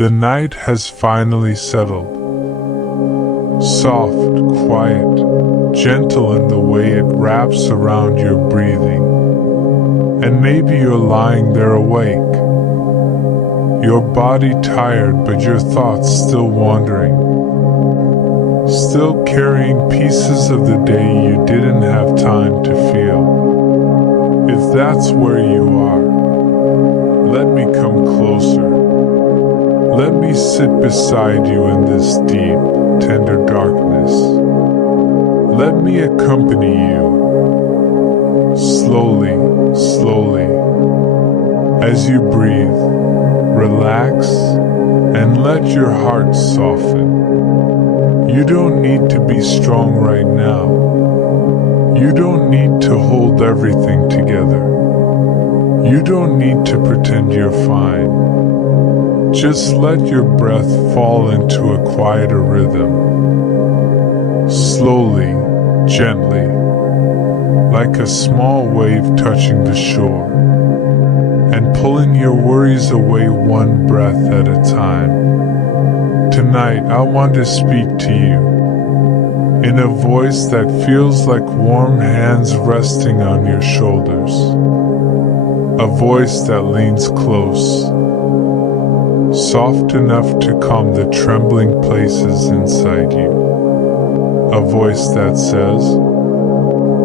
The night has finally settled. Soft, quiet, gentle in the way it wraps around your breathing. And maybe you're lying there awake. Your body tired, but your thoughts still wandering. Still carrying pieces of the day you didn't have time to feel. If that's where you are, let me come closer. Let me sit beside you in this deep, tender darkness. Let me accompany you, slowly, slowly, as you breathe, relax, and let your heart soften. You don't need to be strong right now. You don't need to hold everything together. You don't need to pretend you're fine. Just let your breath fall into a quieter rhythm. Slowly, gently, like a small wave touching the shore, and pulling your worries away one breath at a time. Tonight, I want to speak to you in a voice that feels like warm hands resting on your shoulders. A voice that leans close, soft enough to calm the trembling places inside you. A voice that says,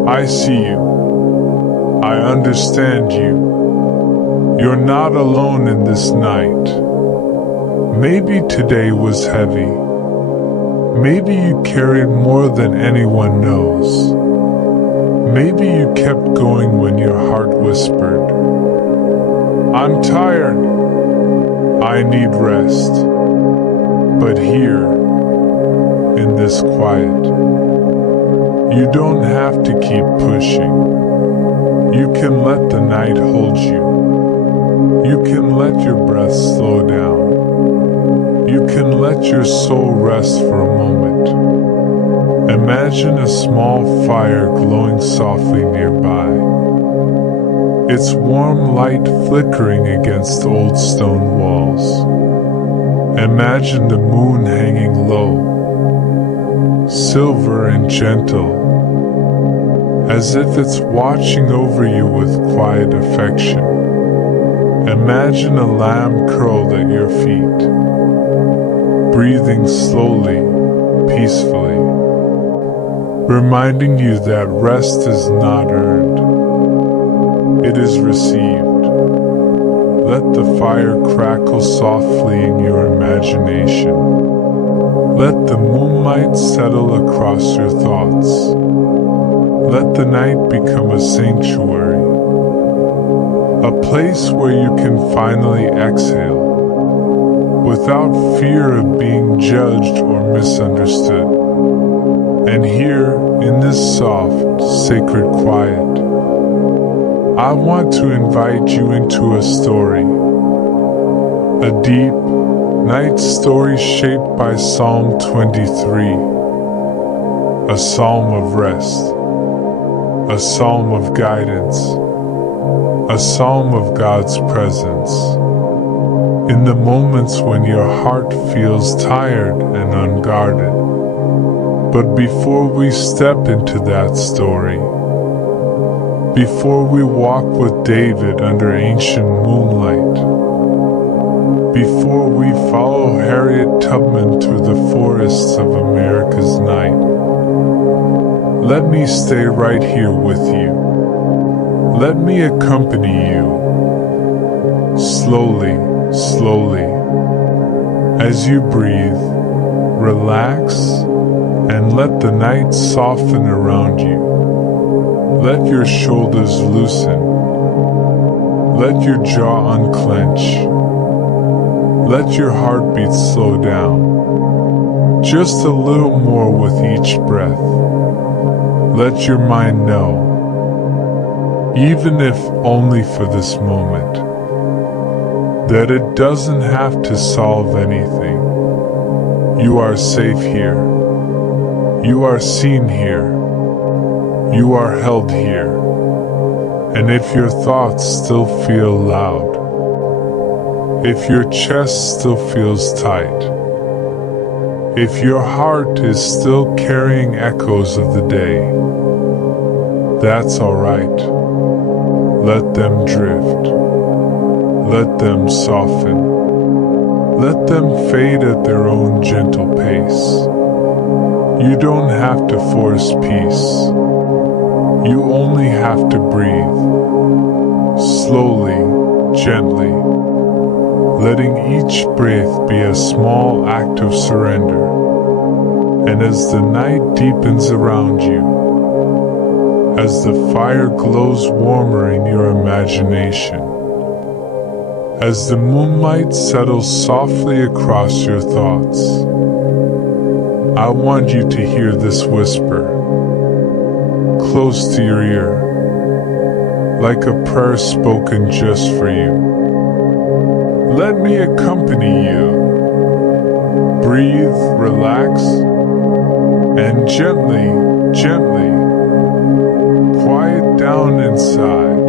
I see you. I understand you. You're not alone in this night. Maybe today was heavy. Maybe you carried more than anyone knows. Maybe you kept going when your heart whispered, I'm tired. I need rest. But here, in this quiet, you don't have to keep pushing. You can let the night hold you. You can let your breath slow down. You can let your soul rest for a moment. Imagine a small fire glowing softly nearby. Its warm light flickering against old stone walls. Imagine the moon hanging low, silver and gentle, as if it's watching over you with quiet affection. Imagine a lamb curled at your feet, breathing slowly, peacefully, reminding you that rest is not earned. It is received. Let the fire crackle softly in your imagination. Let the moonlight settle across your thoughts. Let the night become a sanctuary, a place where you can finally exhale, without fear of being judged or misunderstood. And here, in this soft, sacred quiet, I want to invite you into a story, a deep, night story shaped by Psalm 23, a psalm of rest, a psalm of guidance, a psalm of God's presence. In the moments when your heart feels tired and unguarded. But before we step into that story, before we walk with David under ancient moonlight, before we follow Harriet Tubman through the forests of America's night, let me stay right here with you. Let me accompany you, slowly, slowly, as you breathe, relax, and let the night soften around you. Let your shoulders loosen. Let your jaw unclench. Let your heartbeat slow down. Just a little more with each breath. Let your mind know, even if only for this moment, that it doesn't have to solve anything. You are safe here. You are seen here. You are held here. And if your thoughts still feel loud, If your chest still feels tight, if your heart is still carrying echoes of the day, that's alright. Let them drift. Let them soften. Let them fade at their own gentle pace. You don't have to force peace. You only have to breathe. Slowly, gently, letting each breath be a small act of surrender. And as the night deepens around you, as the fire glows warmer in your imagination, as the moonlight settles softly across your thoughts, I want you to hear this whisper, close to your ear, like a prayer spoken just for you. Let me accompany you. Breathe, relax, and gently, gently, quiet down inside.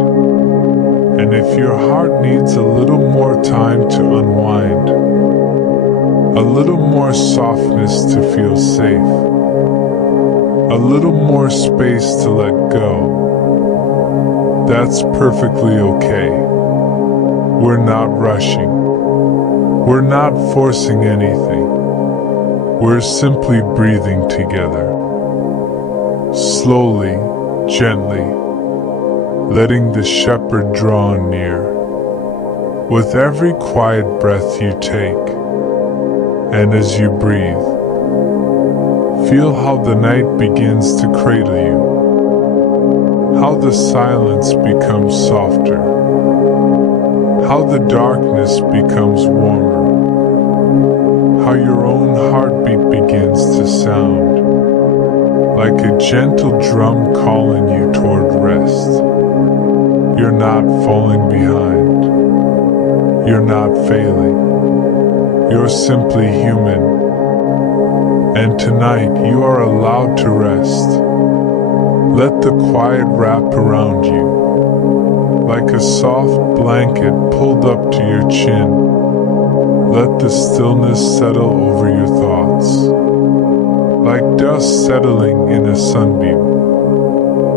And if your heart needs a little more time to unwind, a little more softness to feel safe, a little more space to let go, that's perfectly okay. We're not rushing. We're not forcing anything. We're simply breathing together. Slowly, gently, letting the shepherd draw near. With every quiet breath you take, and as you breathe, feel how the night begins to cradle you, how the silence becomes softer, how the darkness becomes warmer, how your own heartbeat begins to sound like a gentle drum calling you toward rest. You're not falling behind. You're not failing. You're simply human. And tonight you are allowed to rest. Let the quiet wrap around you, like a soft blanket pulled up to your chin. Let the stillness settle over your thoughts, like dust settling in a sunbeam.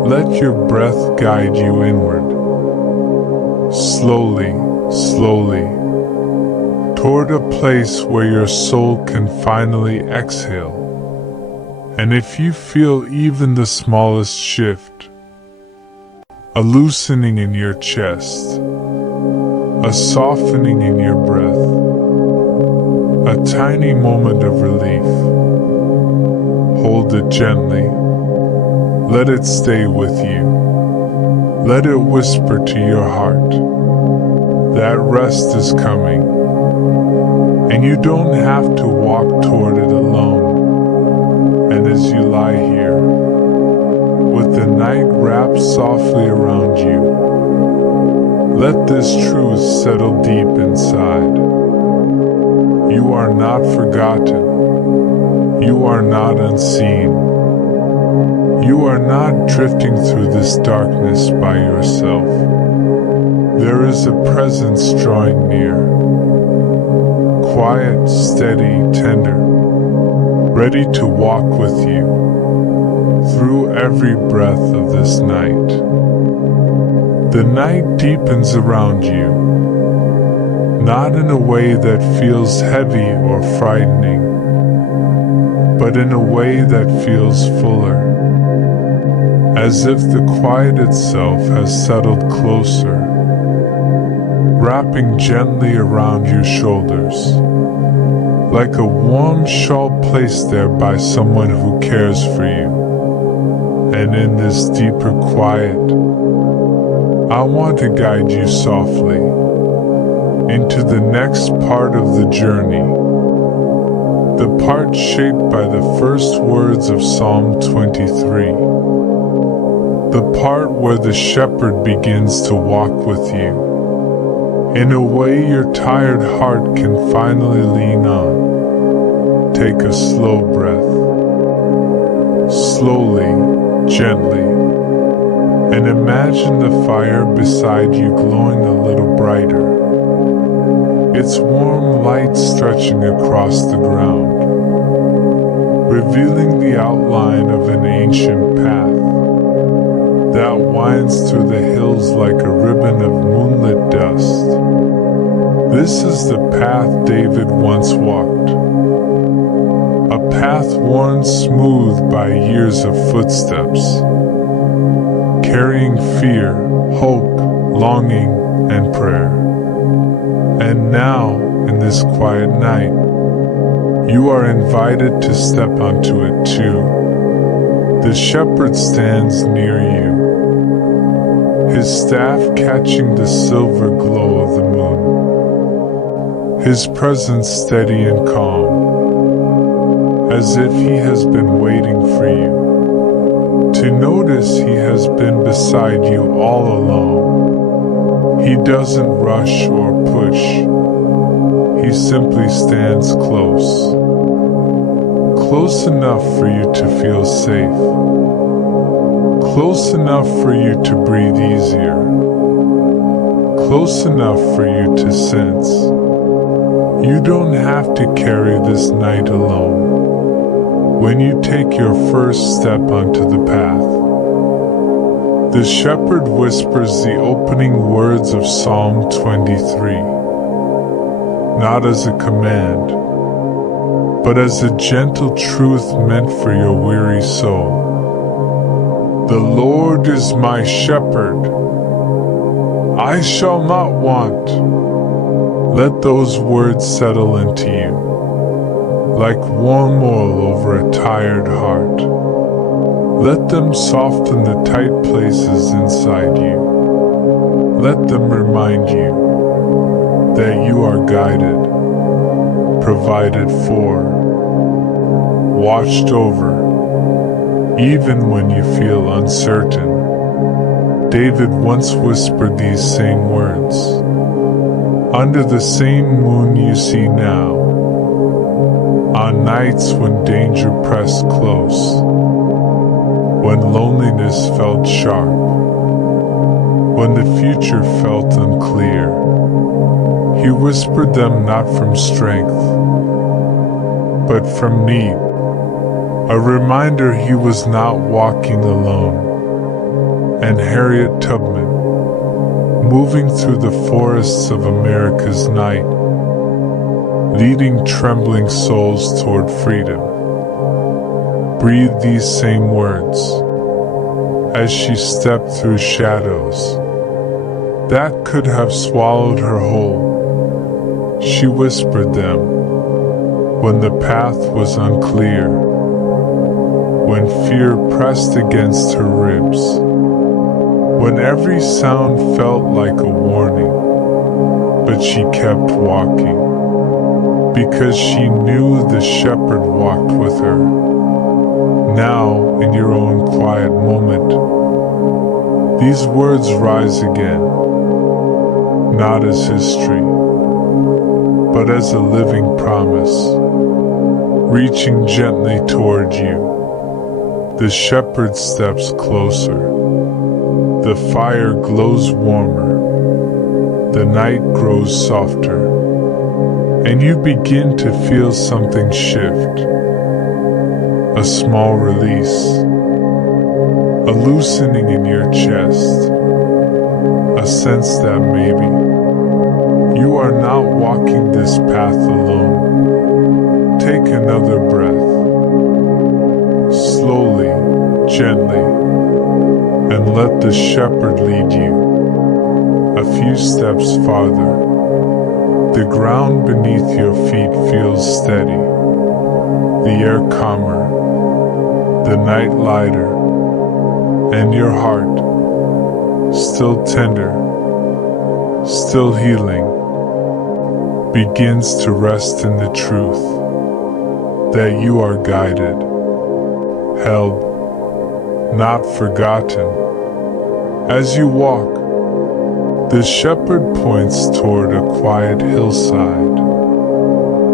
Let your breath guide you inward, slowly, slowly, toward a place where your soul can finally exhale. And if you feel even the smallest shift, a loosening in your chest, a softening in your breath, a tiny moment of relief, hold it gently. Let it stay with you. Let it whisper to your heart that rest is coming, and you don't have to walk toward it alone. And as you lie here, with the night wrapped softly around you, let this truth settle deep inside. You are not forgotten. You are not unseen. You are not drifting through this darkness by yourself. There is a presence drawing near, quiet, steady, tender, ready to walk with you through every breath of this night. The night deepens around you, not in a way that feels heavy or frightening, but in a way that feels fuller, as if the quiet itself has settled closer, wrapping gently around your shoulders, like a warm shawl placed there by someone who cares for you. And in this deeper quiet, I want to guide you softly into the next part of the journey, the part shaped by the first words of Psalm 23, the part where the shepherd begins to walk with you in a way your tired heart can finally lean on. Take a slow breath, slowly, gently, and imagine the fire beside you glowing a little brighter. its warm light stretching across the ground, revealing the outline of an ancient path that winds through the hills like a ribbon of moonlit dust. This is the path David once walked, a path worn smooth by years of footsteps, carrying fear, hope, longing, and prayer. And now, in this quiet night, you are invited to step onto it too. The shepherd stands near you, his staff catching the silver glow of the moon, his presence steady and calm, as if he has been waiting for you to notice. He has been beside you all along. He doesn't rush or push. He simply stands close. Close enough for you to feel safe. Close enough for you to breathe easier. Close enough for you to sense you don't have to carry this night alone. When you take your first step onto the path, the shepherd whispers the opening words of Psalm 23, not as a command, but as a gentle truth meant for your weary soul. The Lord is my shepherd, I shall not want. Let those words settle into you, like warm oil over a tired heart. Let them soften the tight places inside you. Let them remind you that you are guided, provided for, watched over, even when you feel uncertain. David once whispered these same words, under the same moon you see now, on nights when danger pressed close, when loneliness felt sharp, when the future felt unclear. He whispered them not from strength, but from need, a reminder he was not walking alone. And Harriet Tubman, moving through the forests of America's night, leading trembling souls toward freedom, breathed these same words as she stepped through shadows that could have swallowed her whole. She whispered them when the path was unclear, when fear pressed against her ribs, when every sound felt like a warning, but she kept walking, because she knew the shepherd walked with her. Now, in your own quiet moment, these words rise again, not as history, but as a living promise, reaching gently toward you. The shepherd steps closer. The fire glows warmer, the night grows softer, and you begin to feel something shift. A small release, a loosening in your chest, a sense that maybe you are not walking this path alone. Take another breath, slowly, gently, and let the shepherd lead you a few steps farther. The ground beneath your feet feels steady, the air calmer, the night lighter, and your heart, still tender, still healing, begins to rest in the truth that you are guided, held, not forgotten. As you walk, the shepherd points toward a quiet hillside,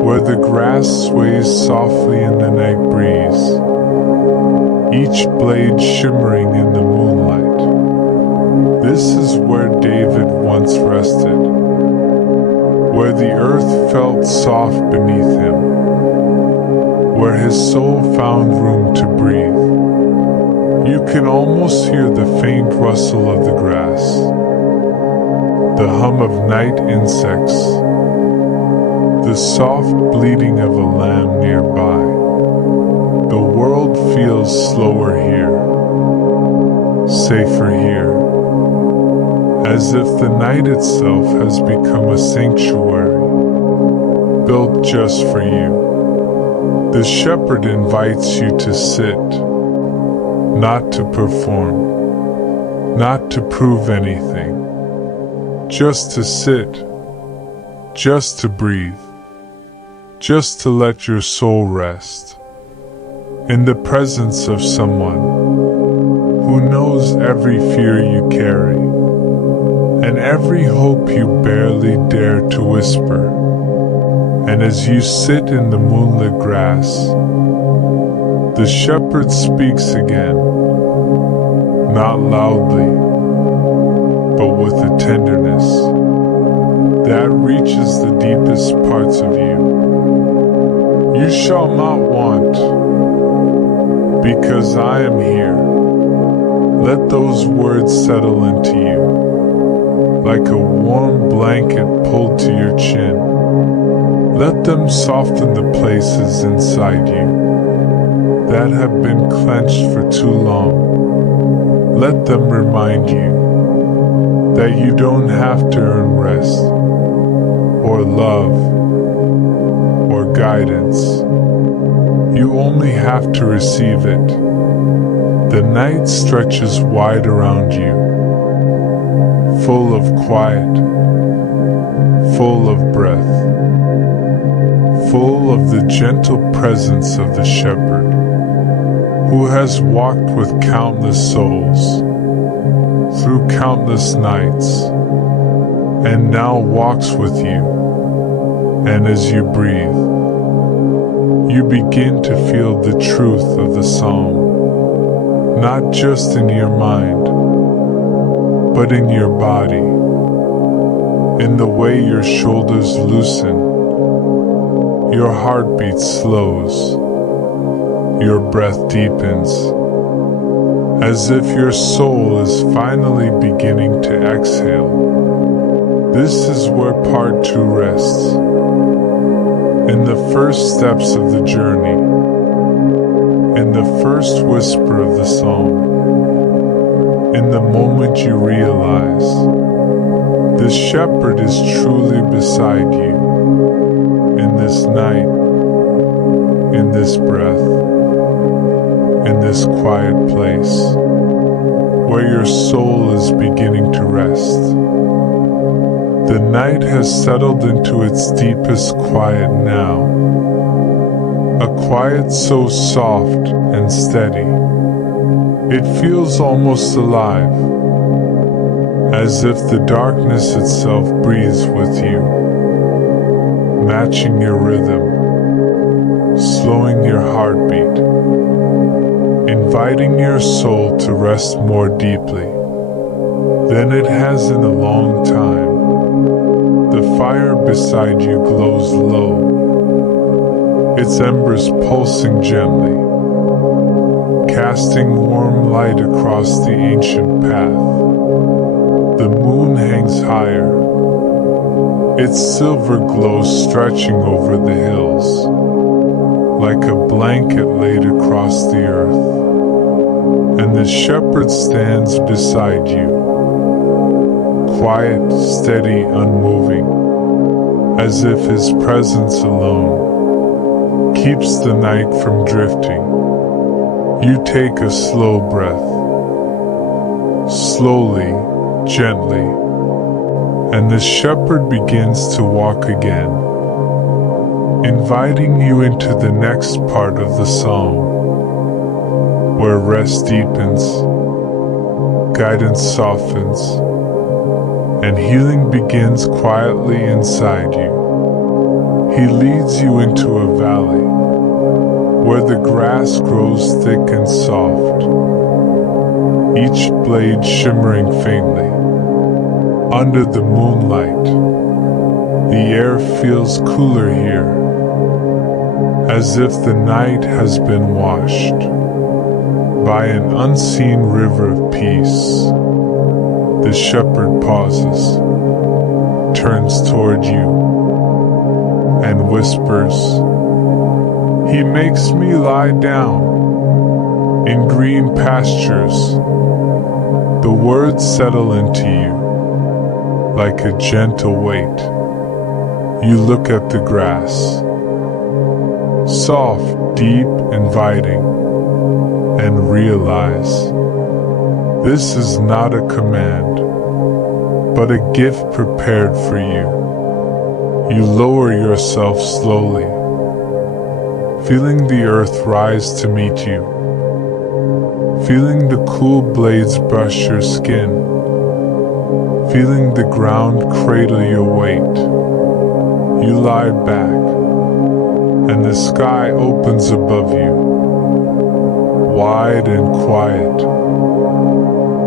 where the grass sways softly in the night breeze, each blade shimmering in the moonlight. This is where David once rested, where the earth felt soft beneath him, where his soul found room to breathe. You can almost hear the faint rustle of the grass, the hum of night insects, the soft bleating of a lamb nearby. The world feels slower here, safer here, as if the night itself has become a sanctuary, built just for you. The shepherd invites you to sit, not to perform, not to prove anything, just to sit, just to breathe, just to let your soul rest in the presence of someone who knows every fear you carry and every hope you barely dare to whisper. And as you sit in the moonlit grass, the shepherd speaks again, not loudly, but with a tenderness that reaches the deepest parts of you. You shall not want, because I am here. Let those words settle into you, like a warm blanket pulled to your chin. Let them soften the places inside you that have been clenched for too long. Let them remind you that you don't have to earn rest, or love, or guidance. You only have to receive it. The night stretches wide around you, full of quiet, full of breath, full of the gentle presence of the shepherd, who has walked with countless souls through countless nights, and now walks with you. And as you breathe, you begin to feel the truth of the psalm, not just in your mind, but in your body, in the way your shoulders loosen, your heartbeat slows, your breath deepens, as if your soul is finally beginning to exhale. This is where part 2 rests, in the first steps of the journey, in the first whisper of the psalm, in the moment you realize the shepherd is truly beside you, in this night, in this breath, in this quiet place, where your soul is beginning to rest. The night has settled into its deepest quiet now, a quiet so soft and steady, it feels almost alive, as if the darkness itself breathes with you, matching your rhythm, slowing your heartbeat, inviting your soul to rest more deeply than it has in a long time. The fire beside you glows low, its embers pulsing gently, casting warm light across the ancient path. The moon hangs higher, its silver glow stretching over the hills, like a blanket laid across the earth. And the shepherd stands beside you, quiet, steady, unmoving, as if his presence alone keeps the night from drifting. You take a slow breath, slowly, gently, and the shepherd begins to walk again, inviting you into the next part of the psalm, where rest deepens, guidance softens, and healing begins quietly inside you. He leads you into a valley, where the grass grows thick and soft, each blade shimmering faintly under the moonlight. The air feels cooler here, as if the night has been washed by an unseen river of peace. The shepherd pauses, turns toward you, and whispers, "He makes me lie down in green pastures." The words settle into you like a gentle weight. You look at the grass, soft, deep, inviting, and realize this is not a command, but a gift prepared for you. You lower yourself slowly, feeling the earth rise to meet you, feeling the cool blades brush your skin, feeling the ground cradle your weight. You lie back, and the sky opens above you, wide and quiet,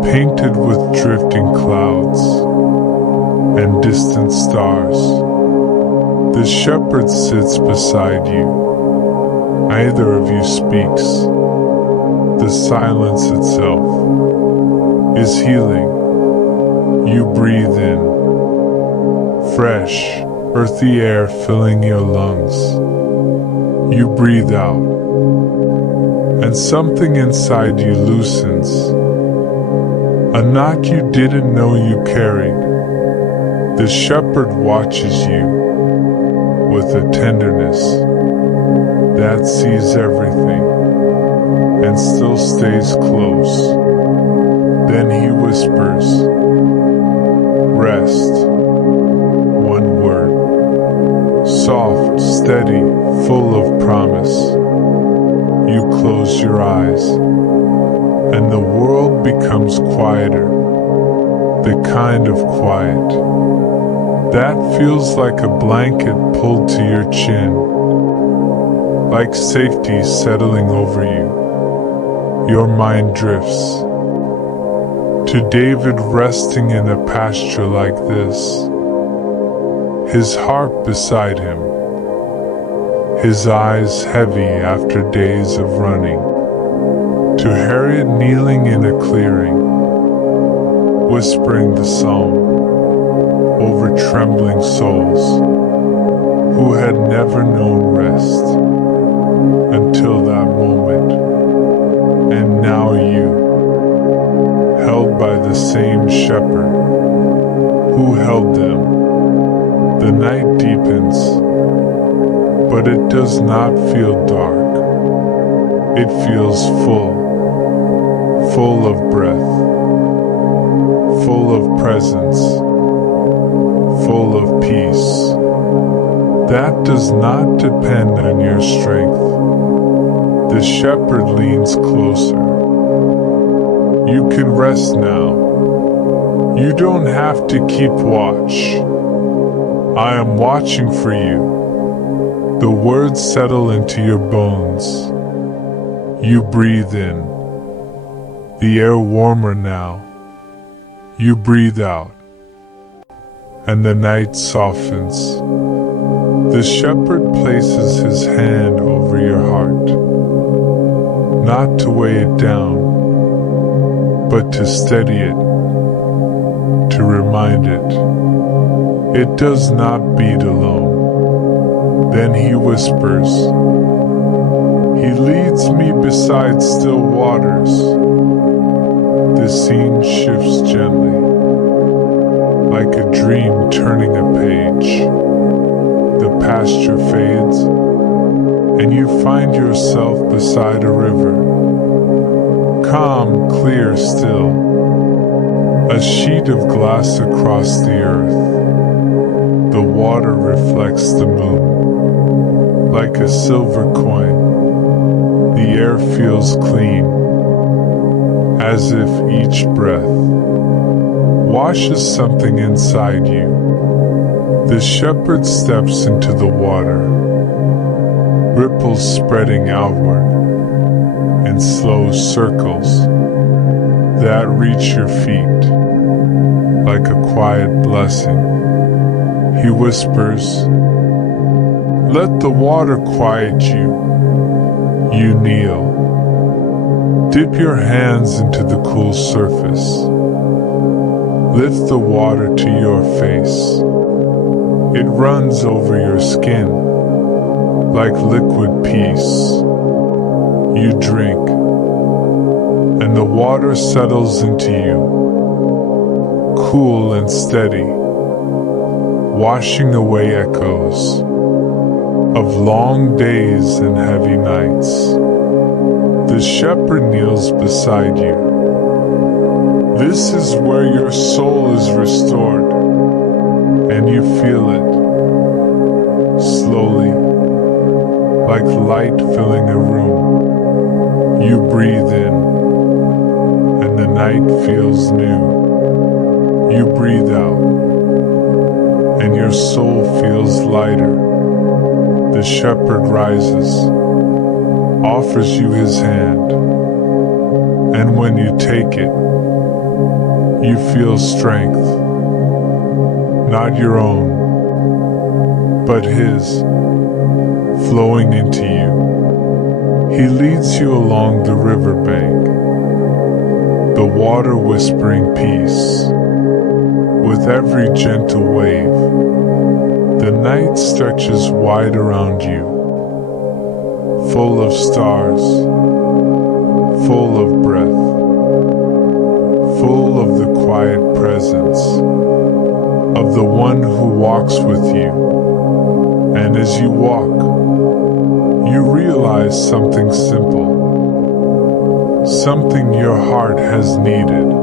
painted with drifting clouds and distant stars. The shepherd sits beside you. Neither of you speaks. The silence itself is healing. You breathe in, fresh, earthy air filling your lungs. You breathe out, and something inside you loosens. A knot you didn't know you carried. The shepherd watches you with a tenderness that sees everything and still stays close. Then he whispers, "Rest." One word, soft, steady, full of promise. You close your eyes, and the world becomes quieter, the kind of quiet that feels like a blanket pulled to your chin, like safety settling over you. Your mind drifts to David resting in a pasture like this, his heart beside him, his eyes heavy after days of running, to Harriet kneeling in a clearing, whispering the psalm over trembling souls who had never known rest until that moment. And now you, held by the same shepherd who held them. The night deepens, but it does not feel dark. It feels full, full of breath, full of presence, full of peace. That does not depend on your strength. The shepherd leans closer. You can rest now. You don't have to keep watch. I am watching for you. The words settle into your bones. You breathe in, the air warmer now. You breathe out, and the night softens. The shepherd places his hand over your heart, not to weigh it down, but to steady it, to remind it does not beat alone. Then he whispers, "He leads me beside still waters." The scene shifts gently, like a dream turning a page. The pasture fades, and you find yourself beside a river. Calm, clear, still. A sheet of glass across the earth. The water reflects the moon, like a silver coin. The air feels clean, as if each breath washes something inside you. The shepherd steps into the water, ripples spreading outward in slow circles that reach your feet like a quiet blessing. He whispers, "Let the water quiet you." You kneel. Dip your hands into the cool surface. Lift the water to your face. It runs over your skin like liquid peace. You drink, and the water settles into you, cool and steady, washing away echoes of long days and heavy nights. The shepherd kneels beside you. This is where your soul is restored, and you feel it, slowly, like light filling a room. You breathe in, and the night feels new. You breathe out, and your soul feels lighter. The shepherd rises, offers you his hand, and when you take it, you feel strength, not your own, but his, flowing into you. He leads you along the riverbank, the water whispering peace. With every gentle wave, the night stretches wide around you, full of stars, full of breath, full of the quiet presence of the one who walks with you. And as you walk, you realize something simple, something your heart has needed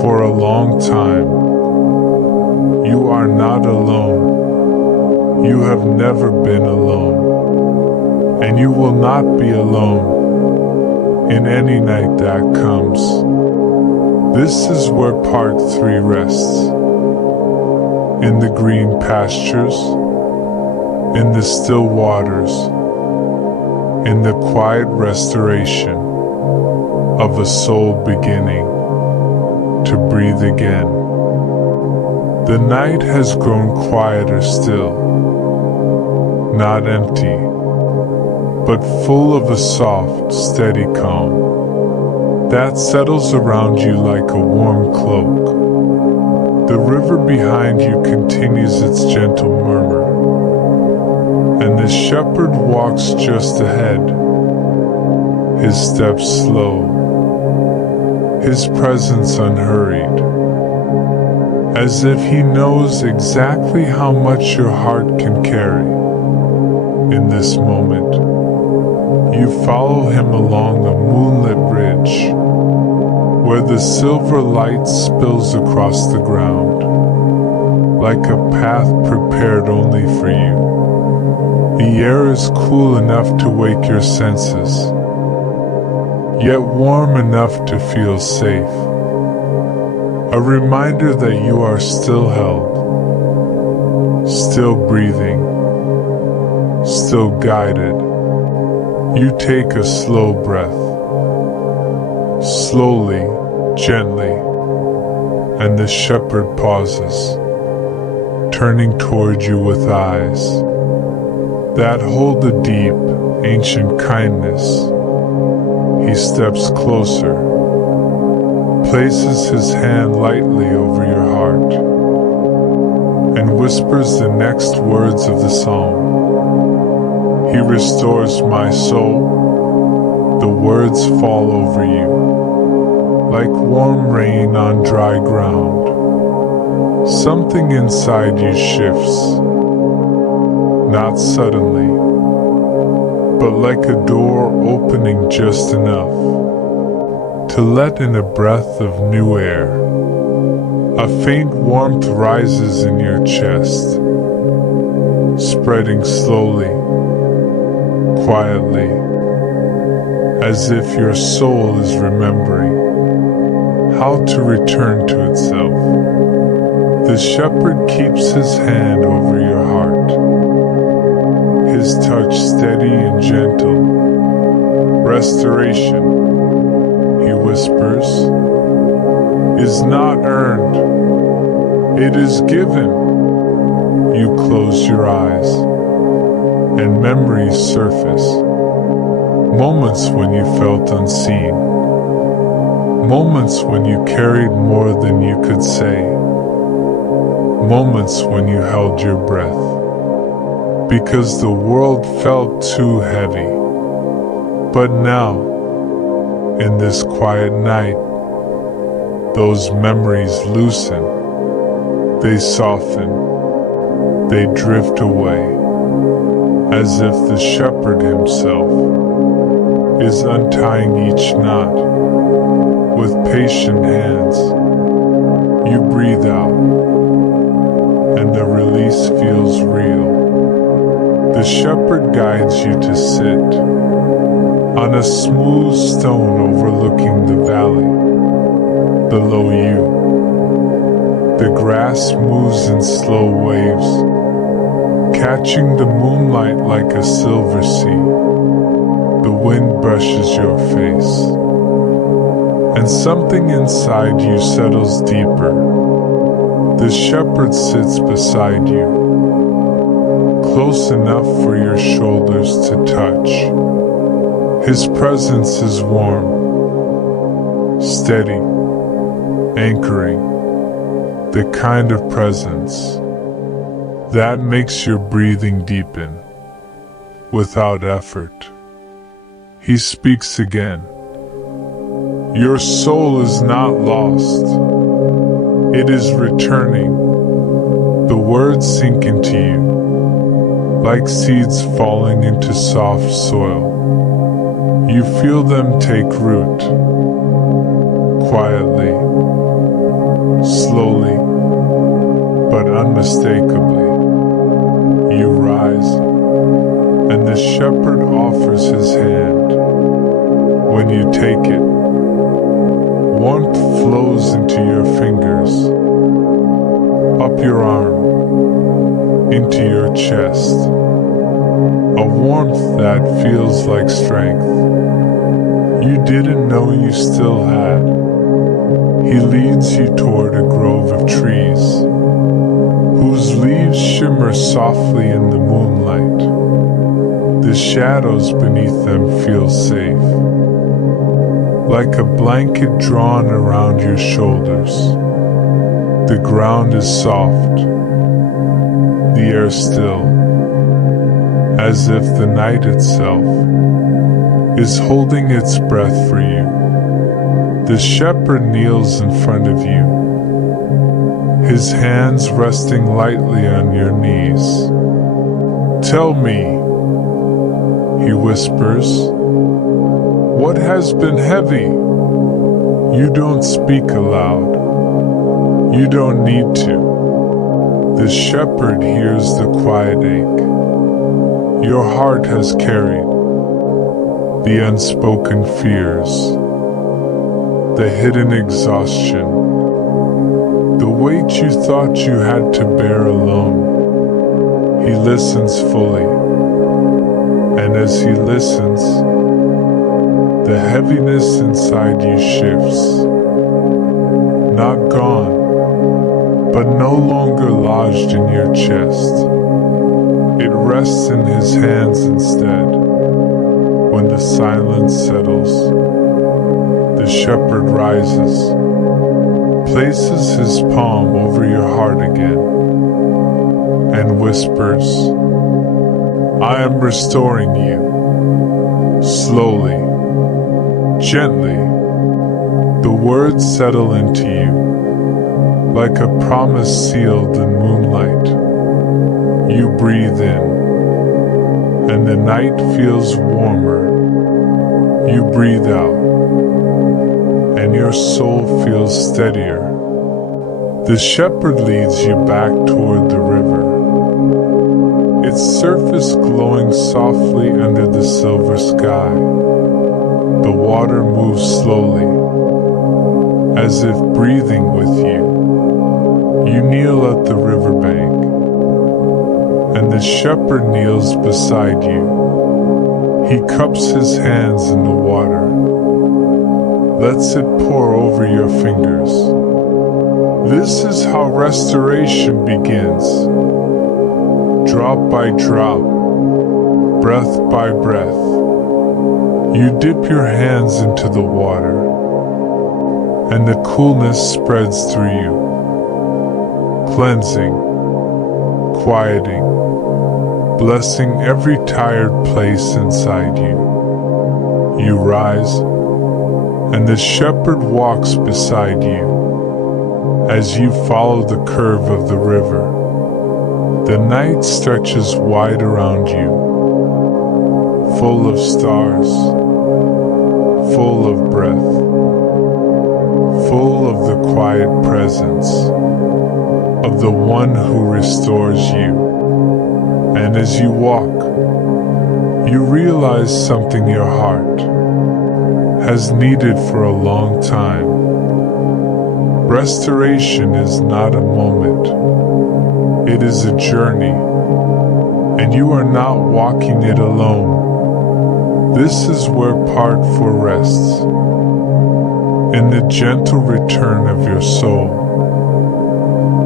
for a long time. You are not alone. You have never been alone, and you will not be alone in any night that comes. This is where part 3 rests. In the green pastures, in the still waters, in the quiet restoration of a soul beginning to breathe again. The night has grown quieter still, not empty, but full of a soft, steady calm that settles around you like a warm cloak. The river behind you continues its gentle murmur, and the shepherd walks just ahead, his steps slow, his presence unhurried, as if he knows exactly how much your heart can carry. In this moment, you follow him along a moonlit ridge, where the silver light spills across the ground, like a path prepared only for you. The air is cool enough to wake your senses, yet warm enough to feel safe. A reminder that you are still held, still breathing, still guided. You take a slow breath, slowly, gently, and the shepherd pauses, turning toward you with eyes that hold a deep, ancient kindness. He steps closer, places his hand lightly over your heart, and whispers the next words of the psalm. He restores my soul. The words fall over you, like warm rain on dry ground. Something inside you shifts, not suddenly, but like a door opening just enough to let in a breath of new air. A faint warmth rises in your chest, spreading slowly, quietly, as if your soul is remembering how to return to itself. The shepherd keeps his hand over your heart, his touch steady and gentle. Restoration, he whispers, is not earned, it is given. you close your eyes, and memories surface. Moments when you felt unseen. Moments when you carried more than you could say. Moments when you held your breath, because the world felt too heavy. But now, in this quiet night, those memories loosen. They soften. They drift away, as if the shepherd himself is untying each knot with patient hands. You breathe out, and the release feels real. The shepherd guides you to sit on a smooth stone overlooking the valley below you. The grass moves in slow waves, catching the moonlight like a silver sea. The wind brushes your face, and something inside you settles deeper. The shepherd sits beside you, close enough for your shoulders to touch. His presence is warm, steady, anchoring, the kind of presence that makes your breathing deepen without effort. He speaks again. Your soul is not lost. It is returning. The words sink into you, like seeds falling into soft soil. You feel them take root, quietly, slowly, but unmistakably. You rise, and the shepherd offers his hand. When you take it, warmth flows into your fingers, up your arm, into your chest. A warmth that feels like strength you didn't know you still had. He leads you toward a grove of trees, whose leaves shimmer softly in the moonlight. The shadows beneath them feel safe, like a blanket drawn around your shoulders. The ground is soft, the air still, as if the night itself is holding its breath for you. The shepherd kneels in front of you, his hands resting lightly on your knees. Tell me, he whispers, what has been heavy? You don't speak aloud. You don't need to. The shepherd hears the quiet ache your heart has carried, the unspoken fears, the hidden exhaustion, the weight you thought you had to bear alone. He listens fully, and as he listens, the heaviness inside you shifts. Not gone, but no longer lodged in your chest. It rests in his hands instead. When the silence settles, the shepherd rises, places his palm over your heart again, and whispers, I am restoring you. Slowly, gently, the words settle into you, like a promise sealed in moonlight. You breathe in, and the night feels warmer. You breathe out, and your soul feels steadier. The shepherd leads you back toward the river, its surface glowing softly under the silver sky. The water moves slowly, as if breathing with you. You kneel at the riverbank, and the shepherd kneels beside you. He cups his hands in the water, lets it pour over your fingers. This is how restoration begins, drop by drop, breath by breath. You dip your hands into the water, and the coolness spreads through you, cleansing, quieting, blessing every tired place inside you. You rise, and the shepherd walks beside you as you follow the curve of the river. The night stretches wide around you, full of stars, full of breath, full of the quiet presence of the one who restores you. And as you walk, you realize something your heart has needed for a long time. Restoration is not a moment, it is a journey, and you are not walking it alone. This is where part 4 rests, in the gentle return of your soul,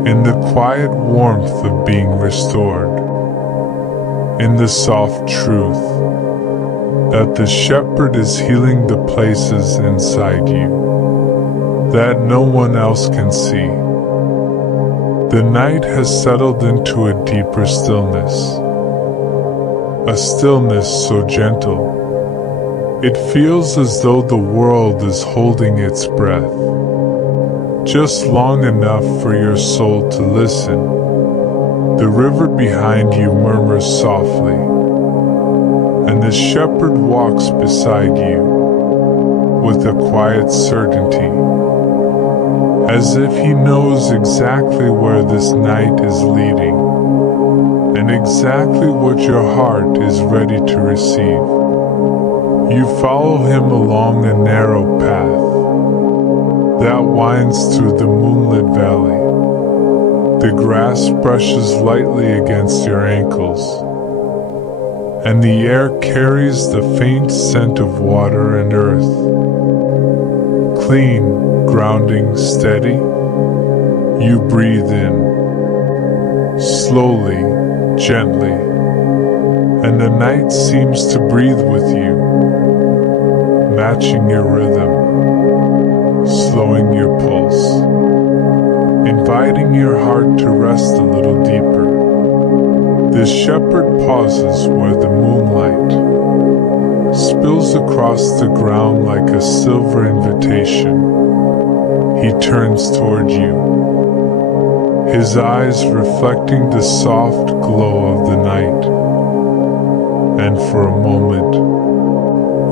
in the quiet warmth of being restored, in the soft truth that the shepherd is healing the places inside you that no one else can see. The night has settled into a deeper stillness, a stillness so gentle, it feels as though the world is holding its breath, just long enough for your soul to listen. The river behind you murmurs softly, and the shepherd walks beside you with a quiet certainty, as if he knows exactly where this night is leading, and exactly what your heart is ready to receive. You follow him along a narrow path that winds through the moonlit valley. The grass brushes lightly against your ankles, and the air carries the faint scent of water and earth. Clean, grounding, steady, you breathe in, slowly, gently, and the night seems to breathe with you, matching your rhythm, slowing your pulse, inviting your heart to rest a little deeper. The shepherd pauses where the moonlight spills across the ground like a silver invitation. He turns toward you, his eyes reflecting the soft glow of the night. And for a moment,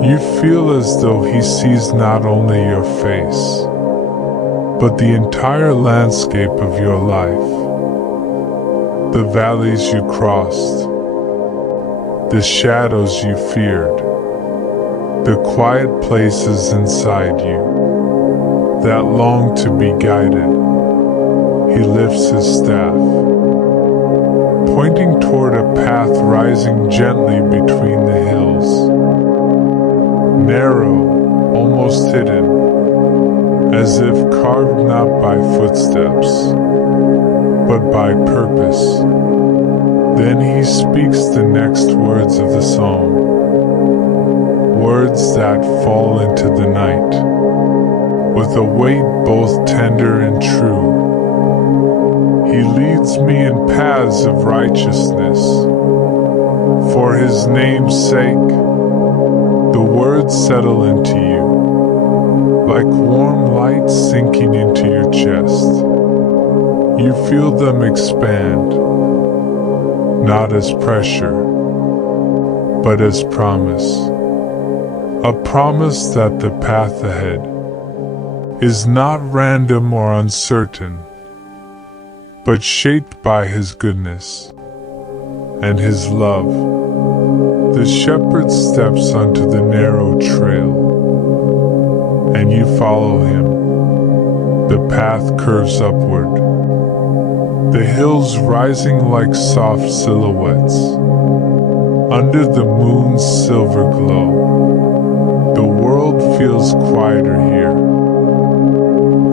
you feel as though he sees not only your face, but the entire landscape of your life. The valleys you crossed, the shadows you feared, the quiet places inside you that long to be guided. He lifts his staff, pointing toward a path rising gently between the hills, narrow, almost hidden, as if carved not by footsteps, but by purpose. Then he speaks the next words of the song, words that fall into the night, with a weight both tender and true. He leads me in paths of righteousness, for his name's sake. The words settle into you, like warm light sinking into your chest. You feel them expand, not as pressure, but as promise. A promise that the path ahead is not random or uncertain, but shaped by his goodness and his love. The shepherd steps onto the narrow trail, and you follow him. The path curves upward, the hills rising like soft silhouettes under the moon's silver glow. The world feels quieter here,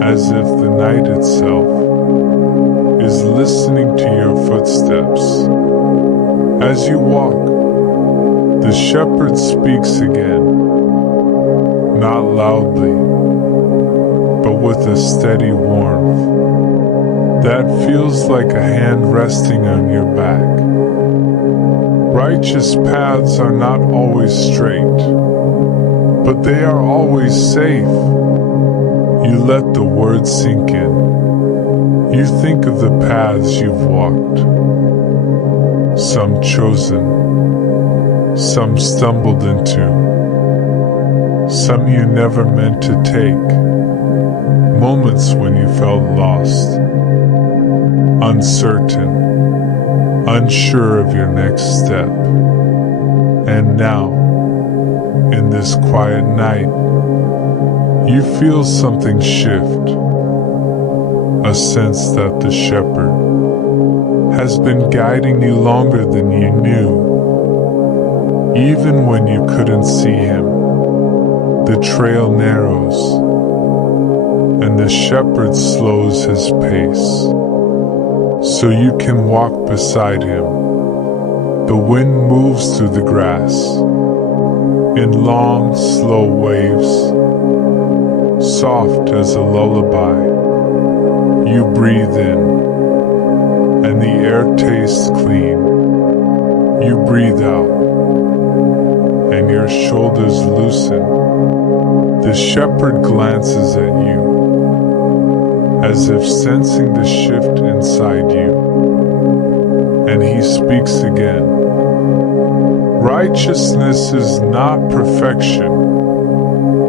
as if the night itself is listening to your footsteps. As you walk, the shepherd speaks again, not loudly, but with a steady warmth that feels like a hand resting on your back. Righteous paths are not always straight, but they are always safe. You let the words sink in. You think of the paths you've walked, some chosen, some stumbled into, some you never meant to take, moments when you felt lost, uncertain, unsure of your next step. And now, in this quiet night, you feel something shift, a sense that the shepherd has been guiding you longer than you knew. Even when you couldn't see him, the trail narrows, and the shepherd slows his pace, so you can walk beside him. The wind moves through the grass, in long, slow waves, soft as a lullaby. You breathe in, and the air tastes clean. You breathe out, and your shoulders loosen. The shepherd glances at you, as if sensing the shift inside you, and he speaks again. Righteousness is not perfection.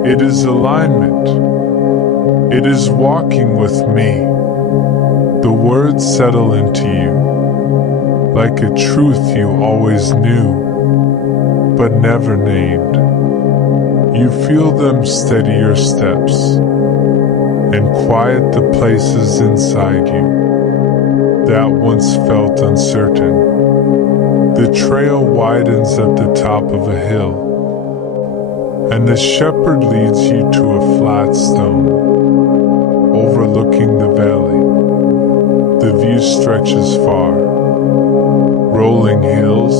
It is alignment. It is walking with me. The words settle into you, like a truth you always knew, but never named. You feel them steady your steps, and quiet the places inside you that once felt uncertain. The trail widens at the top of a hill, and the shepherd leads you to a flat stone, overlooking the valley. The view stretches far, rolling hills,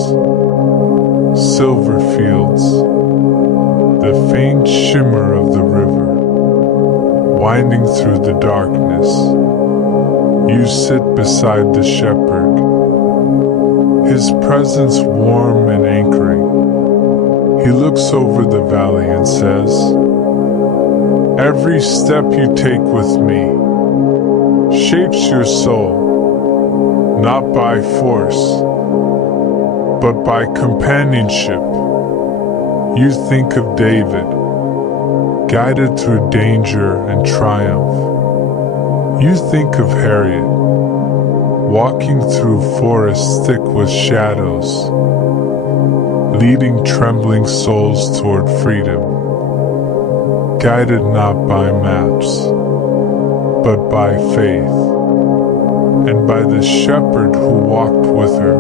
silver fields, the faint shimmer of the river, winding through the darkness. You sit beside the shepherd, his presence warm and anchoring. He looks over the valley and says, "Every step you take with me shapes your soul, not by force, but by companionship." You think of David, guided through danger and triumph. You think of Harriet, walking through forests thick with shadows, leading trembling souls toward freedom, guided not by maps, but by faith, and by the shepherd who walked with her.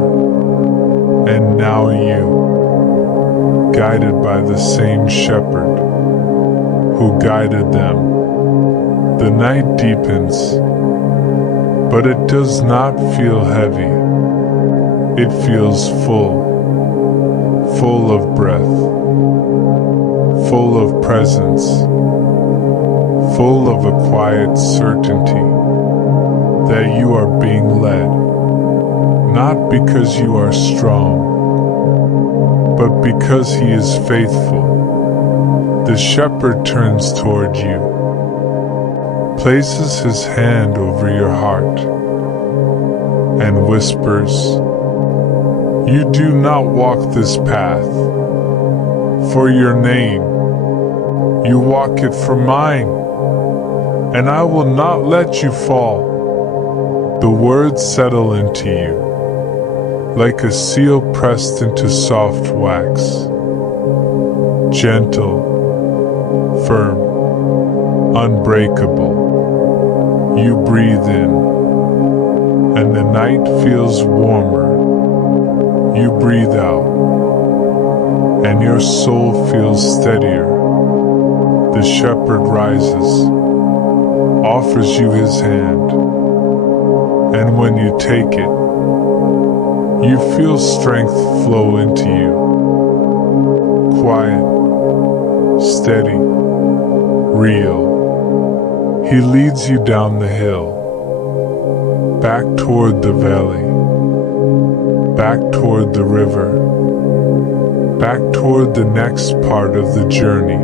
And now you, guided by the same shepherd who guided them. The night deepens, but it does not feel heavy. It feels full, full of breath, full of presence, full of a quiet certainty that you are being led, not because you are strong, but because he is faithful. The shepherd turns toward you, places his hand over your heart, and whispers, "You do not walk this path for your name. You walk it for mine, and I will not let you fall." The words settle into you, like a seal pressed into soft wax. Gentle, firm, unbreakable. You breathe in, and the night feels warmer. You breathe out, and your soul feels steadier. The shepherd rises, offers you his hand, And when you take it, you feel strength flow into you. Quiet, steady, real. He leads you down the hill, back toward the valley, back toward the river, back toward the next part of the journey,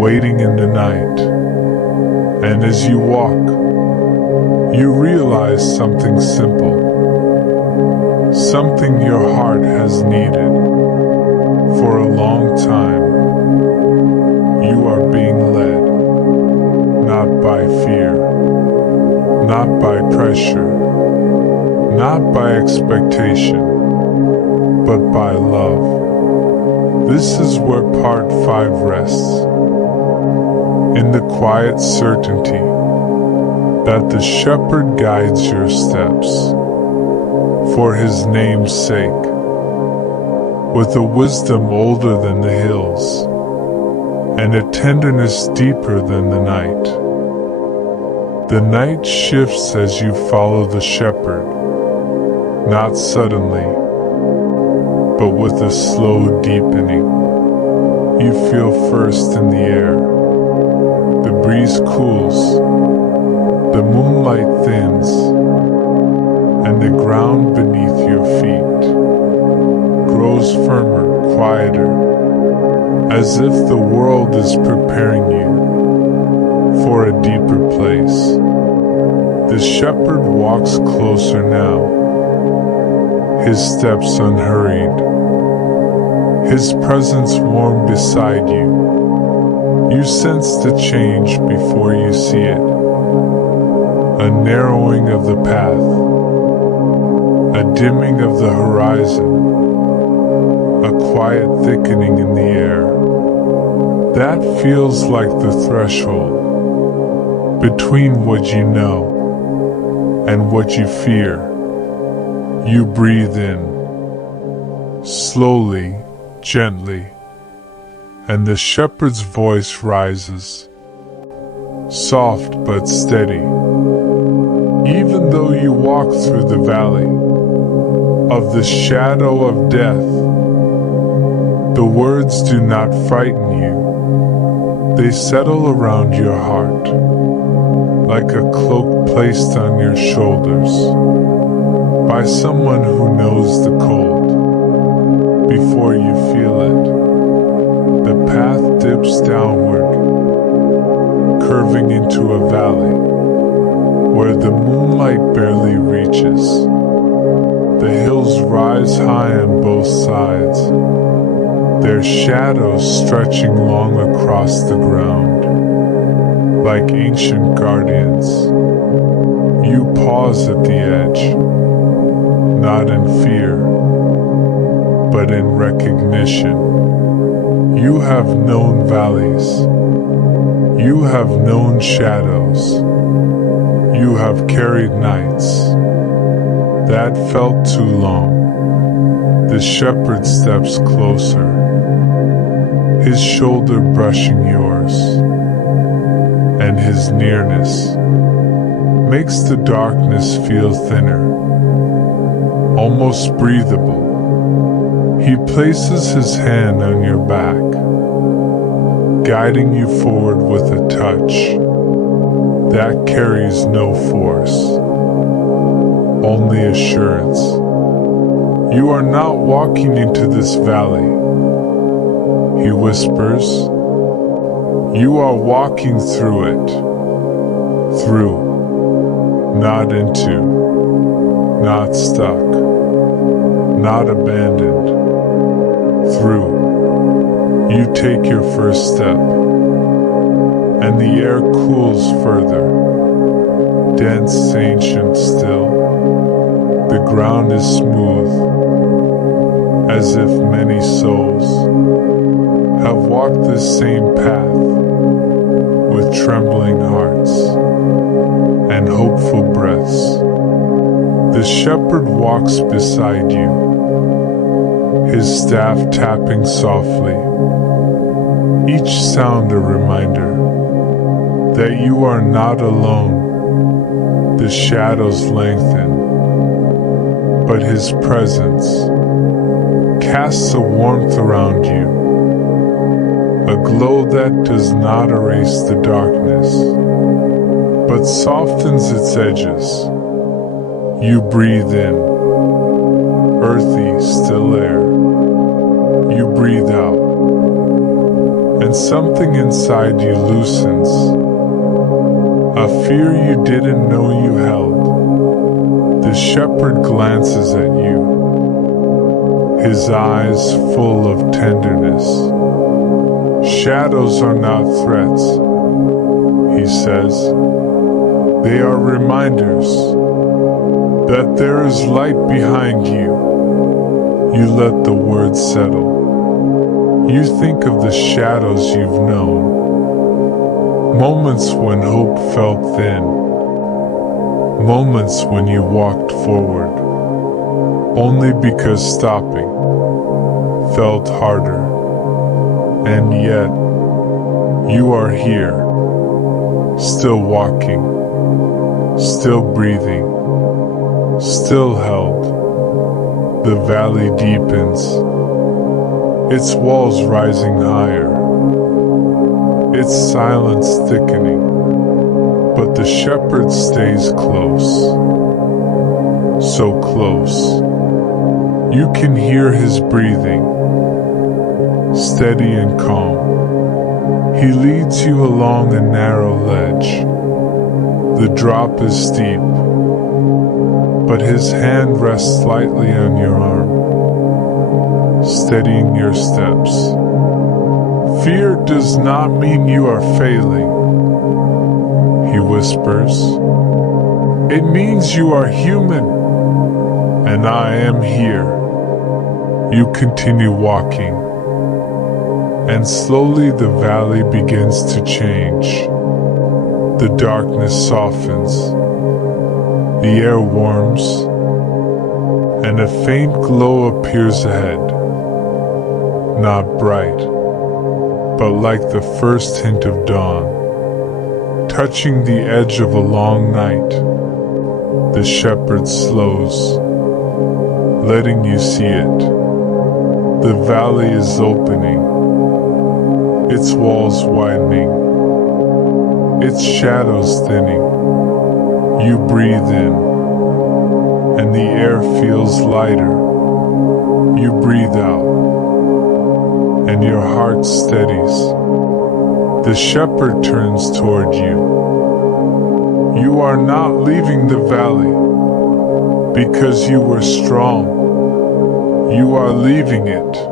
waiting in the night. And as you walk, you realize something simple, something your heart has needed for a long time. You are being led, not by fear, not by pressure, not by expectation, but by love. This is where part 5 rests, in the quiet certainty that the shepherd guides your steps, for his name's sake, with a wisdom older than the hills, and a tenderness deeper than the night. The night shifts as you follow the shepherd, not suddenly, but with a slow deepening. You feel first in the air. The breeze cools, the moonlight thins, and the ground beneath your feet grows firmer, quieter, as if the world is preparing you for a deeper place. The shepherd walks closer now, his steps unhurried, his presence warm beside you. You sense the change before you see it, a narrowing of the path, a dimming of the horizon, a quiet thickening in the air. That feels like the threshold between what you know and what you fear. You breathe in, slowly, gently, and the shepherd's voice rises, soft but steady. Even though you walk through the valley of the shadow of death, the words do not frighten you. They settle around your heart, like a cloak placed on your shoulders by someone who knows the cold before you feel it. The path dips downward, curving into a valley where the moonlight barely reaches. The hills rise high on both sides, their shadows stretching long across the ground, like ancient guardians. You pause at the edge, not in fear, but in recognition. You have known valleys, you have known shadows, you have carried nights that felt too long. The shepherd steps closer, his shoulder brushing yours, and his nearness makes the darkness feel thinner, almost breathable. He places his hand on your back, guiding you forward with a touch that carries no force, only assurance. You are not walking into this valley, he whispers. You are walking through it. Through, not into, not stuck, not abandoned. Through. You take your first step, and the air cools further, dense, ancient, still. The ground is smooth, as if many souls have walked this same path with trembling hearts and hopeful breaths. The shepherd walks beside you, his staff tapping softly, each sound a reminder that you are not alone. The shadows lengthen, but his presence casts a warmth around you, a glow that does not erase the darkness, but softens its edges. You breathe in, earthy, still air. You breathe out, and something inside you loosens, a fear you didn't know you held. The shepherd glances at you, his eyes full of tenderness. Shadows are not threats, he says. They are reminders that there is light behind you. You let the words settle. You think of the shadows you've known. Moments when hope felt thin. Moments when you walked forward, only because stopping felt harder. And yet, you are here, still walking, still breathing, still held. The valley deepens, its walls rising higher, its silence thickening, but the shepherd stays close, so close. You can hear his breathing, steady and calm. He leads you along a narrow ledge. The drop is steep, but his hand rests lightly on your arm, steadying your steps. Fear does not mean you are failing, he whispers. It means you are human, and I am here. You continue walking, and slowly the valley begins to change. The darkness softens, the air warms, and a faint glow appears ahead. Not bright, but like the first hint of dawn, touching the edge of a long night. The shepherd slows, letting you see it. The valley is opening, its walls widening, its shadows thinning. You breathe in, and the air feels lighter. You breathe out, and your heart steadies. The shepherd turns toward you. You are not leaving the valley because you were strong. You are leaving it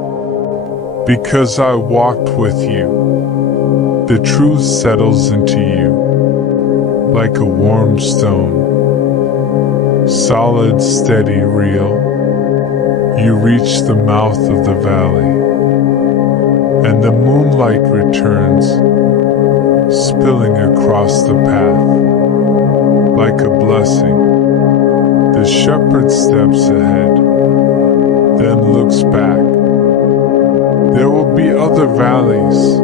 because I walked with you. The truth settles into you like a warm stone, solid, steady, real. You reach the mouth of the valley, and the moonlight returns, spilling across the path like a blessing. The shepherd steps ahead, then looks back. There will be other valleys,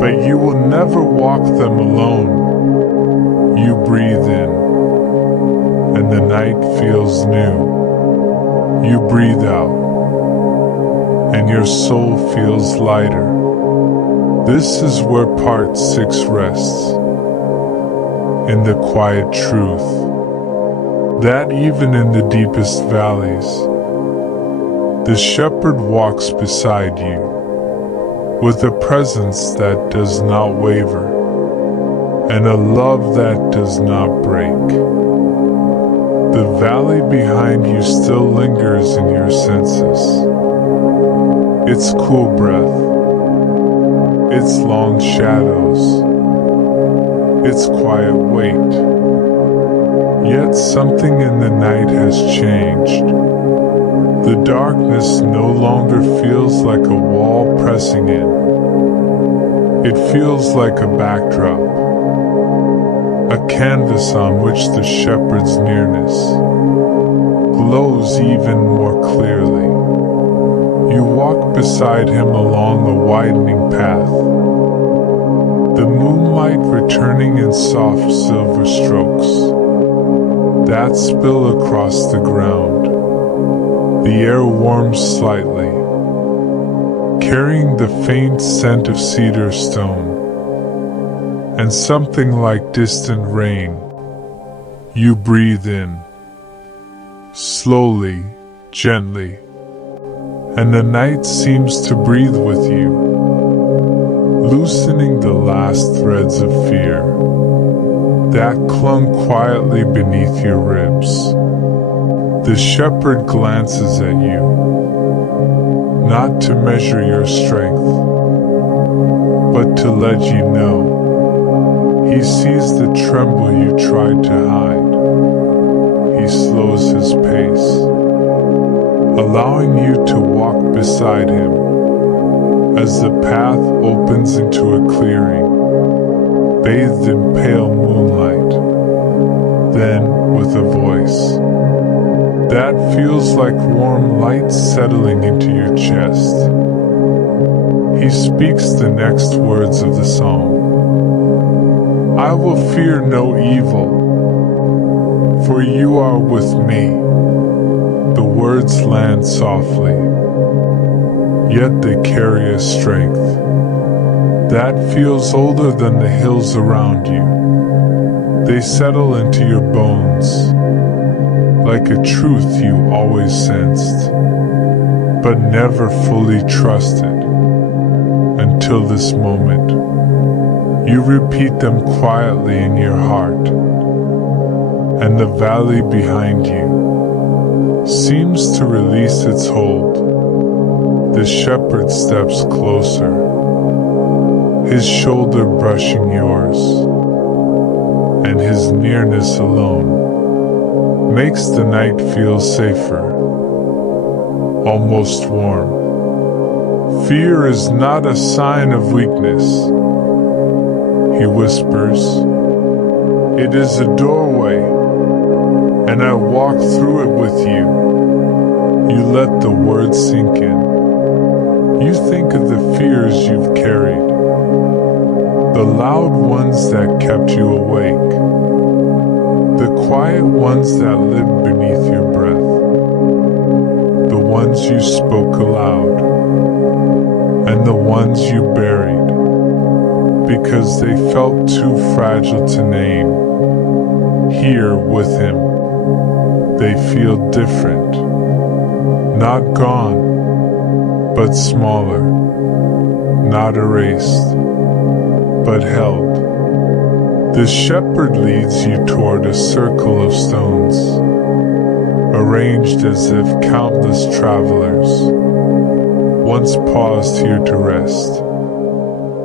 but you will never walk them alone. You breathe in, and the night feels new. You breathe out, and your soul feels lighter. This is where part 6 rests, in the quiet truth that even in the deepest valleys, the shepherd walks beside you with a presence that does not waver and a love that does not break. The valley behind you still lingers in your senses. Its cool breath, its long shadows, its quiet weight. Yet something in the night has changed. The darkness no longer feels like a wall pressing in. It feels like a backdrop, a canvas on which the shepherd's nearness glows even more clearly. You walk beside him along a widening path, the moonlight returning in soft silver strokes. that spill across the ground. The air warms slightly, carrying the faint scent of cedar stone, and something like distant rain. You breathe in, slowly, gently, and the night seems to breathe with you, loosening the last threads of fear that clung quietly beneath your ribs. The shepherd glances at you, not to measure your strength, but to let you know he sees the tremble you tried to hide. He slows his pace, allowing you to walk beside him as the path opens into a clearing, bathed in pale moonlight. Then, with a voice that feels like warm light settling into your chest, he speaks the next words of the psalm. I will fear no evil, for you are with me. The words land softly, yet they carry a strength that feels older than the hills around you. They settle into your bones, like a truth you always sensed, but never fully trusted, until this moment. You repeat them quietly in your heart, and the valley behind you seems to release its hold. The shepherd steps closer, his shoulder brushing yours, and his nearness alone makes the night feel safer, almost warm. Fear is not a sign of weakness, he whispers. It is a doorway, and I walk through it with you. You let the words sink in. You think of the fears you've carried, the loud ones that kept you awake, the quiet ones that lived beneath your breath, the ones you spoke aloud, and the ones you buried because they felt too fragile to name. Here with him, they feel different, not gone, but smaller, not erased, but held. The shepherd leads you toward a circle of stones, arranged as if countless travelers once paused here to rest.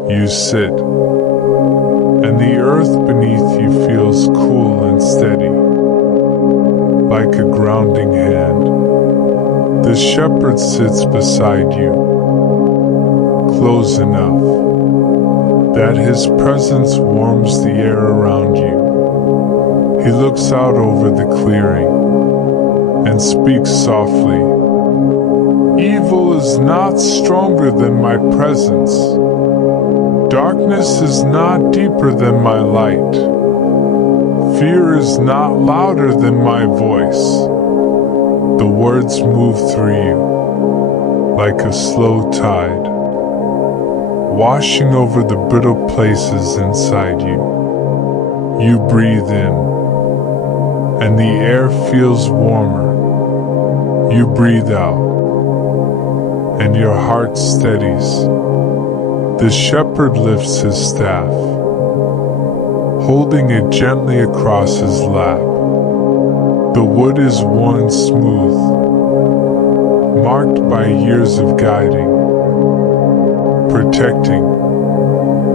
You sit, and the earth beneath you feels cool and steady, like a grounding hand. The shepherd sits beside you, close enough that his presence warms the air around you. He looks out over the clearing and speaks softly. Evil is not stronger than my presence. Darkness is not deeper than my light. Fear is not louder than my voice. The words move through you like a slow tide, washing over the brittle places inside you. You breathe in, and the air feels warmer. You breathe out, and your heart steadies. The shepherd lifts his staff, holding it gently across his lap. The wood is worn smooth, marked by years of guiding, protecting,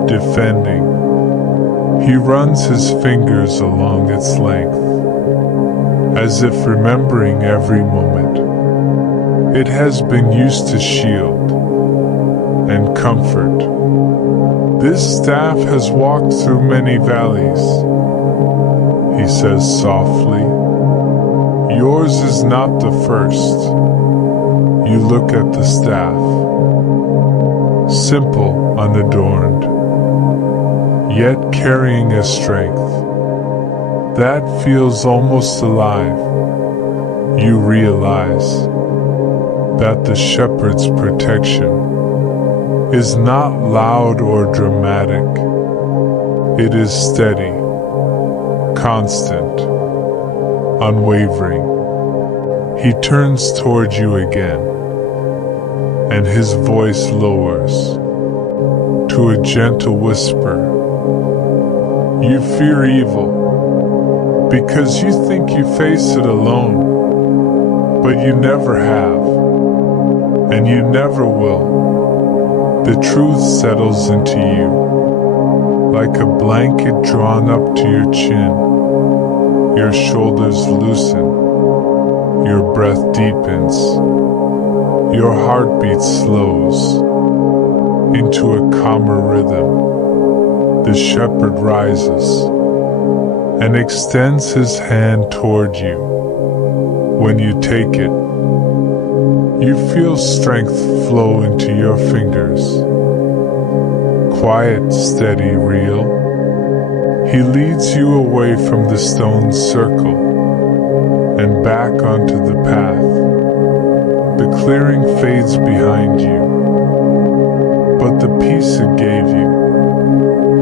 defending. He runs his fingers along its length, as if remembering every moment. It has been used to shield and comfort. This staff has walked through many valleys, he says softly. Yours is not the first. You look at the staff, simple, unadorned, yet carrying a strength that feels almost alive. You realize that the shepherd's protection is not loud or dramatic. It is steady, constant, unwavering. He turns toward you again, and his voice lowers to a gentle whisper. You fear evil because you think you face it alone, but you never have, and you never will. The truth settles into you like a blanket drawn up to your chin. Your shoulders loosen, your breath deepens, your heartbeat slows into a calmer rhythm. The shepherd rises and extends his hand toward you. When you take it, you feel strength flow into your fingers. Quiet, steady, real. He leads you away from the stone circle and back onto the path. The clearing fades behind you, but the peace it gave you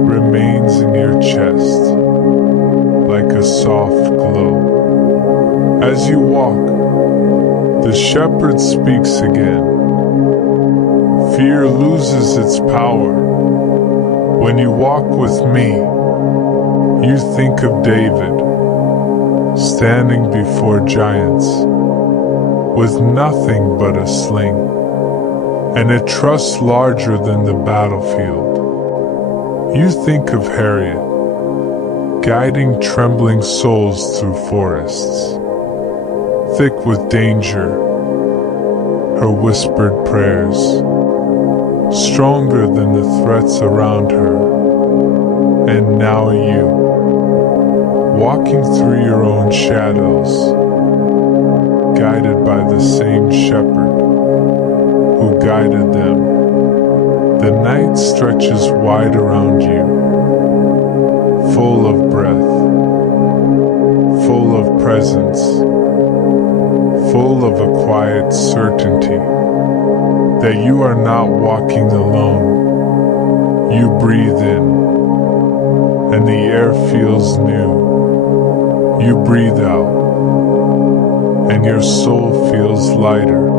remains in your chest like a soft glow. As you walk, the shepherd speaks again. Fear loses its power. When you walk with me, you think of David, standing before giants, with nothing but a sling, and a trust larger than the battlefield. You think of Harriet, guiding trembling souls through forests, thick with danger, her whispered prayers, stronger than the threats around her. And now you, walking through your own shadows, guided by the same shepherd who guided them. The night stretches wide around you, full of breath, full of presence, full of a quiet certainty that you are not walking alone. You breathe in, and the air feels new. You breathe out, and your soul feels lighter.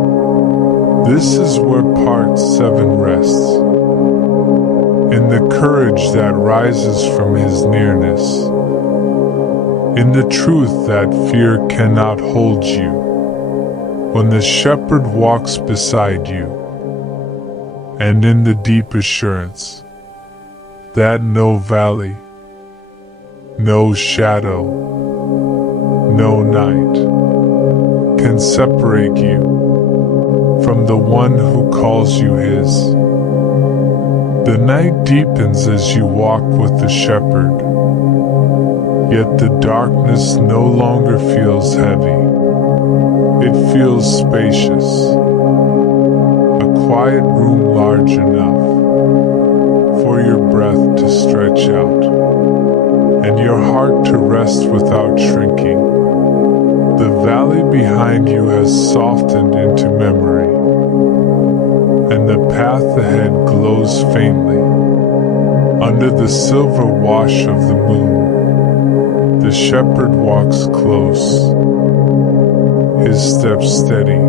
This is where part 7 rests, in the courage that rises from his nearness, in the truth that fear cannot hold you, when the shepherd walks beside you, and in the deep assurance that no valley, no shadow, no night can separate you from the one who calls you his. The night deepens as you walk with the shepherd, yet the darkness no longer feels heavy. It feels spacious, a quiet room large enough for your breath to stretch out and your heart to rest without shrinking. The valley behind you has softened into memory, and the path ahead glows faintly under the silver wash of the moon. The shepherd walks close, his steps steady,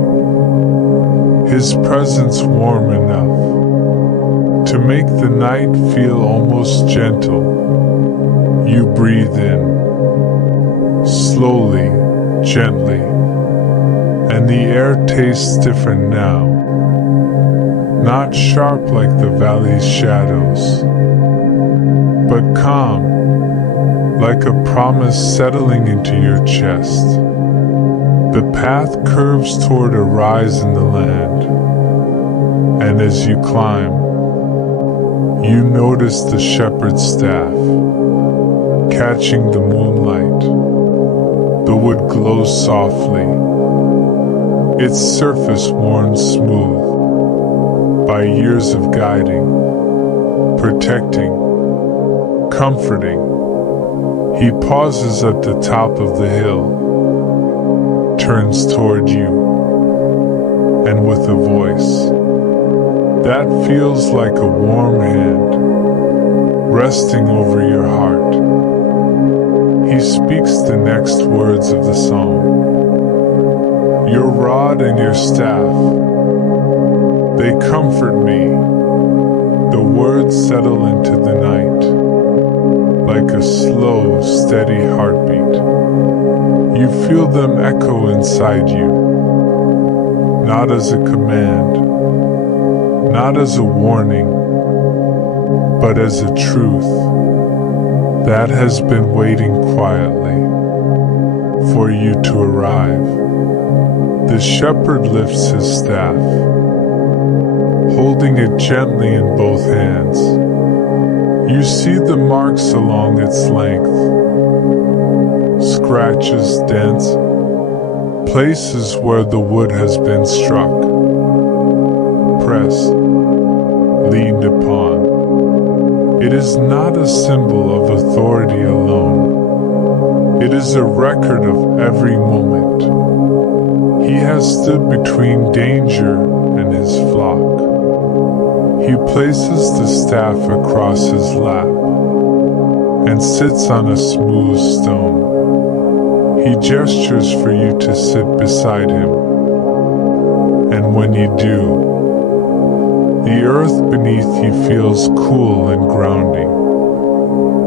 his presence warm enough to make the night feel almost gentle. You breathe in, slowly, gently, and the air tastes different now. Not sharp like the valley's shadows, but calm, like a promise settling into your chest. The path curves toward a rise in the land, and as you climb, you notice the shepherd's staff, catching the moonlight. The wood glows softly, its surface worn smooth by years of guiding, protecting, comforting. He pauses at the top of the hill, turns toward you, and with a voice that feels like a warm hand resting over your heart, he speaks the next words of the psalm. Your rod and your staff, they comfort me. The words settle into the night, like a slow, steady heartbeat. You feel them echo inside you, not as a command, not as a warning, but as a truth that has been waiting quietly for you to arrive. The shepherd lifts his staff, holding it gently in both hands. You see the marks along its length, scratches, dents, places where the wood has been struck, pressed, leaned upon. It is not a symbol of authority alone. It is a record of every moment he has stood between danger and his flock. He places the staff across his lap and sits on a smooth stone. He gestures for you to sit beside him, and when you do, the earth beneath you feels cool and grounding.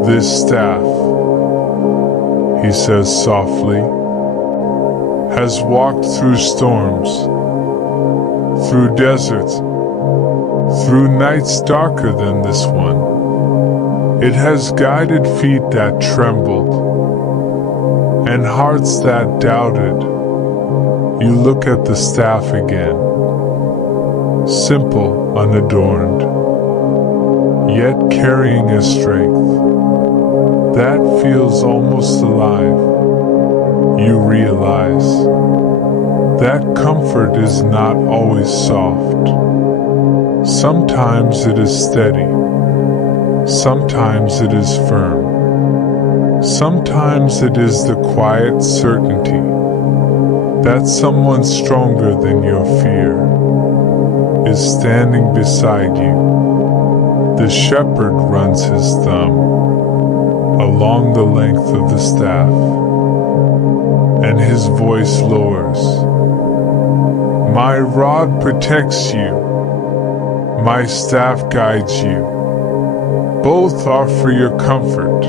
This staff, he says softly, has walked through storms, through deserts, through nights darker than this one. It has guided feet that trembled and hearts that doubted. You look at the staff again, simple, unadorned, yet carrying a strength that feels almost alive. You realize that comfort is not always soft. Sometimes it is steady, sometimes it is firm, sometimes it is the quiet certainty that someone stronger than your fear is standing beside you. The shepherd runs his thumb along the length of the staff, and his voice lowers. My rod protects you, my staff guides you. Both are for your comfort.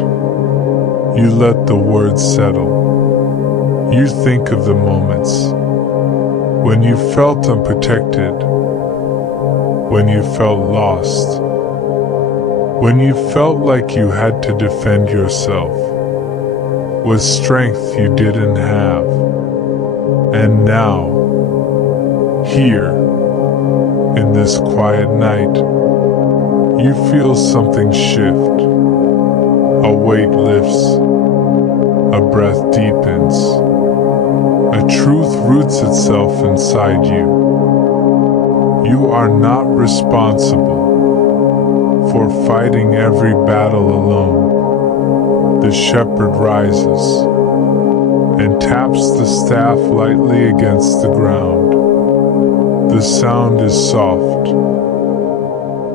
You let the words settle. You think of the moments when you felt unprotected, when you felt lost, when you felt like you had to defend yourself with strength you didn't have. And now, here, in this quiet night, you feel something shift. A weight lifts, a breath deepens, a truth roots itself inside you. You are not responsible for fighting every battle alone. The shepherd rises and taps the staff lightly against the ground. The sound is soft,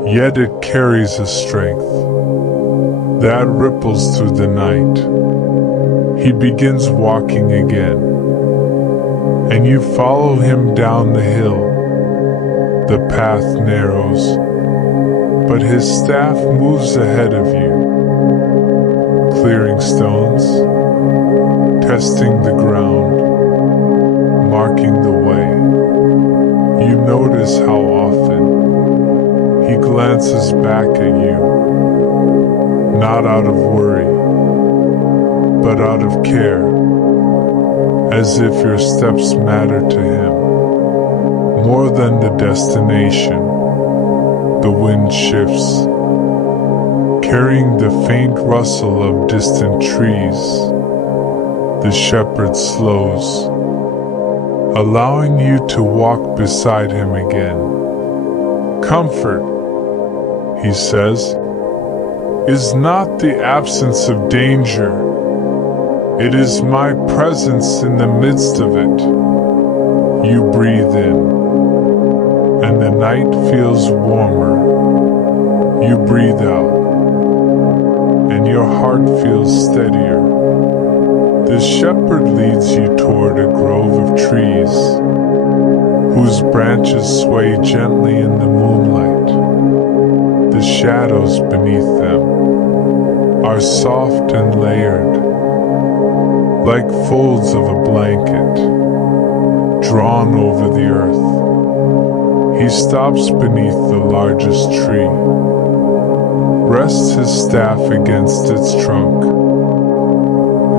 yet it carries a strength that ripples through the night. He begins walking again, and you follow him down the hill. The path narrows, but his staff moves ahead of you, clearing stones, testing the ground, marking the way. You notice how often he glances back at you, not out of worry, but out of care, as if your steps matter to him more than the destination. The wind shifts, carrying the faint rustle of distant trees. The shepherd slows, allowing you to walk beside him again. Comfort, he says, is not the absence of danger, It is my presence in the midst of it. You breathe in, and the night feels warmer. You breathe out, and your heart feels steadier. The shepherd leads you toward a grove of trees, whose branches sway gently in the moonlight. The shadows beneath them are soft and layered, like folds of a blanket drawn over the earth. He stops beneath the largest tree, rests his staff against its trunk,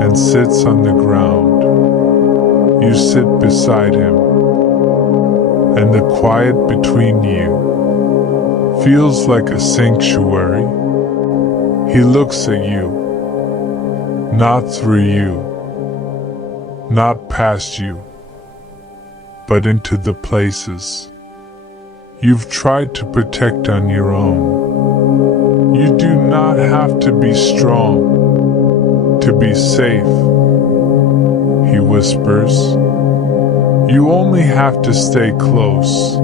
and sits on the ground. You sit beside him, and the quiet between you feels like a sanctuary. He looks at you, not through you, not past you, but into the places you've tried to protect on your own. You do not have to be strong to be safe, he whispers. You only have to stay close.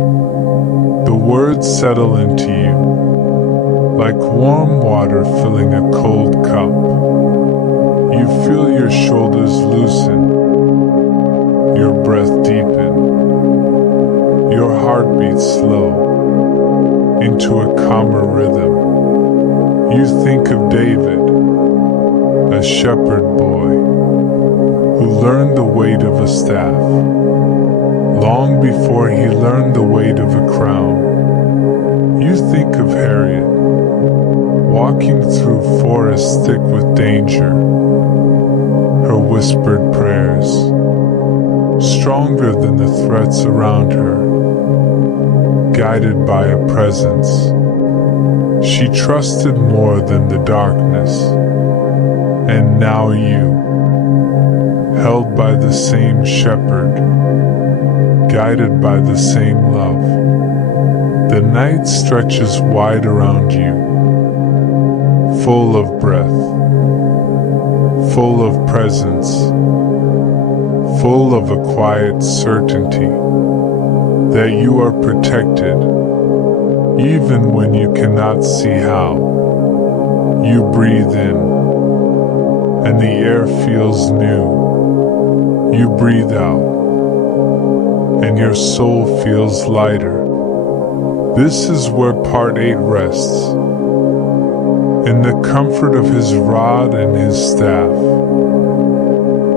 The words settle into you, like warm water filling a cold cup. You feel your shoulders loosen, your breath deepen, your heart beats slow into a calmer rhythm. You think of David, a shepherd boy who learned the weight of a staff long before he learned the weight of a crown. You think of Harriet, walking through forests thick with danger, her whispered prayers stronger than the threats around her, guided by a presence she trusted more than the darkness. And now you, held by the same shepherd, guided by the same love. The night stretches wide around you, full of breath, full of presence, full of a quiet certainty that you are protected, even when you cannot see how. You breathe in, and the air feels new. You breathe out, and your soul feels lighter. This is where part 8 rests, in the comfort of his rod and his staff,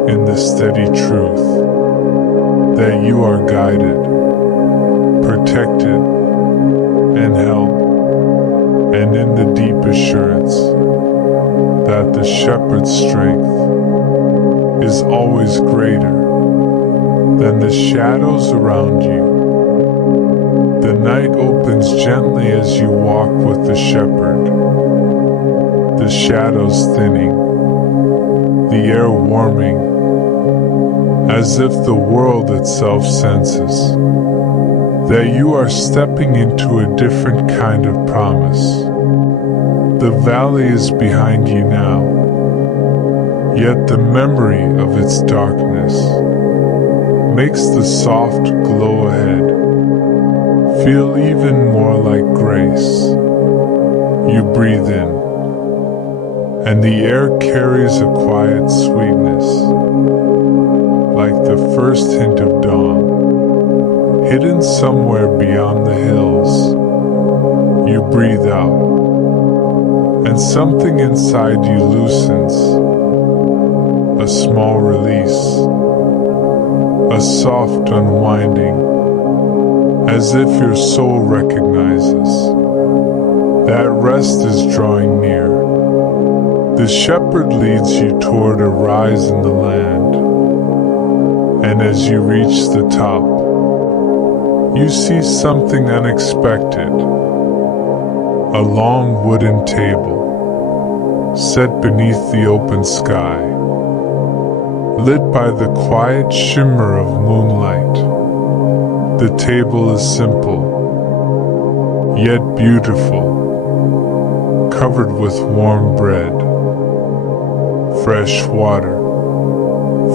in the steady truth that you are guided, protected, and helped, and in the deep assurance that the shepherd's strength is always greater than the shadows around you. The night opens gently as you walk with the shepherd, the shadows thinning, the air warming, as if the world itself senses that you are stepping into a different kind of promise. The valley is behind you now, yet the memory of its darkness makes the soft glow ahead feel even more like grace. You breathe in, and the air carries a quiet sweetness, like the first hint of dawn, hidden somewhere beyond the hills. You breathe out, and something inside you loosens, a small release, a soft unwinding, as if your soul recognizes that rest is drawing near. The shepherd leads you toward a rise in the land, and as you reach the top, you see something unexpected. A long wooden table, set beneath the open sky, lit by the quiet shimmer of moonlight. The table is simple, yet beautiful, covered with warm bread, fresh water,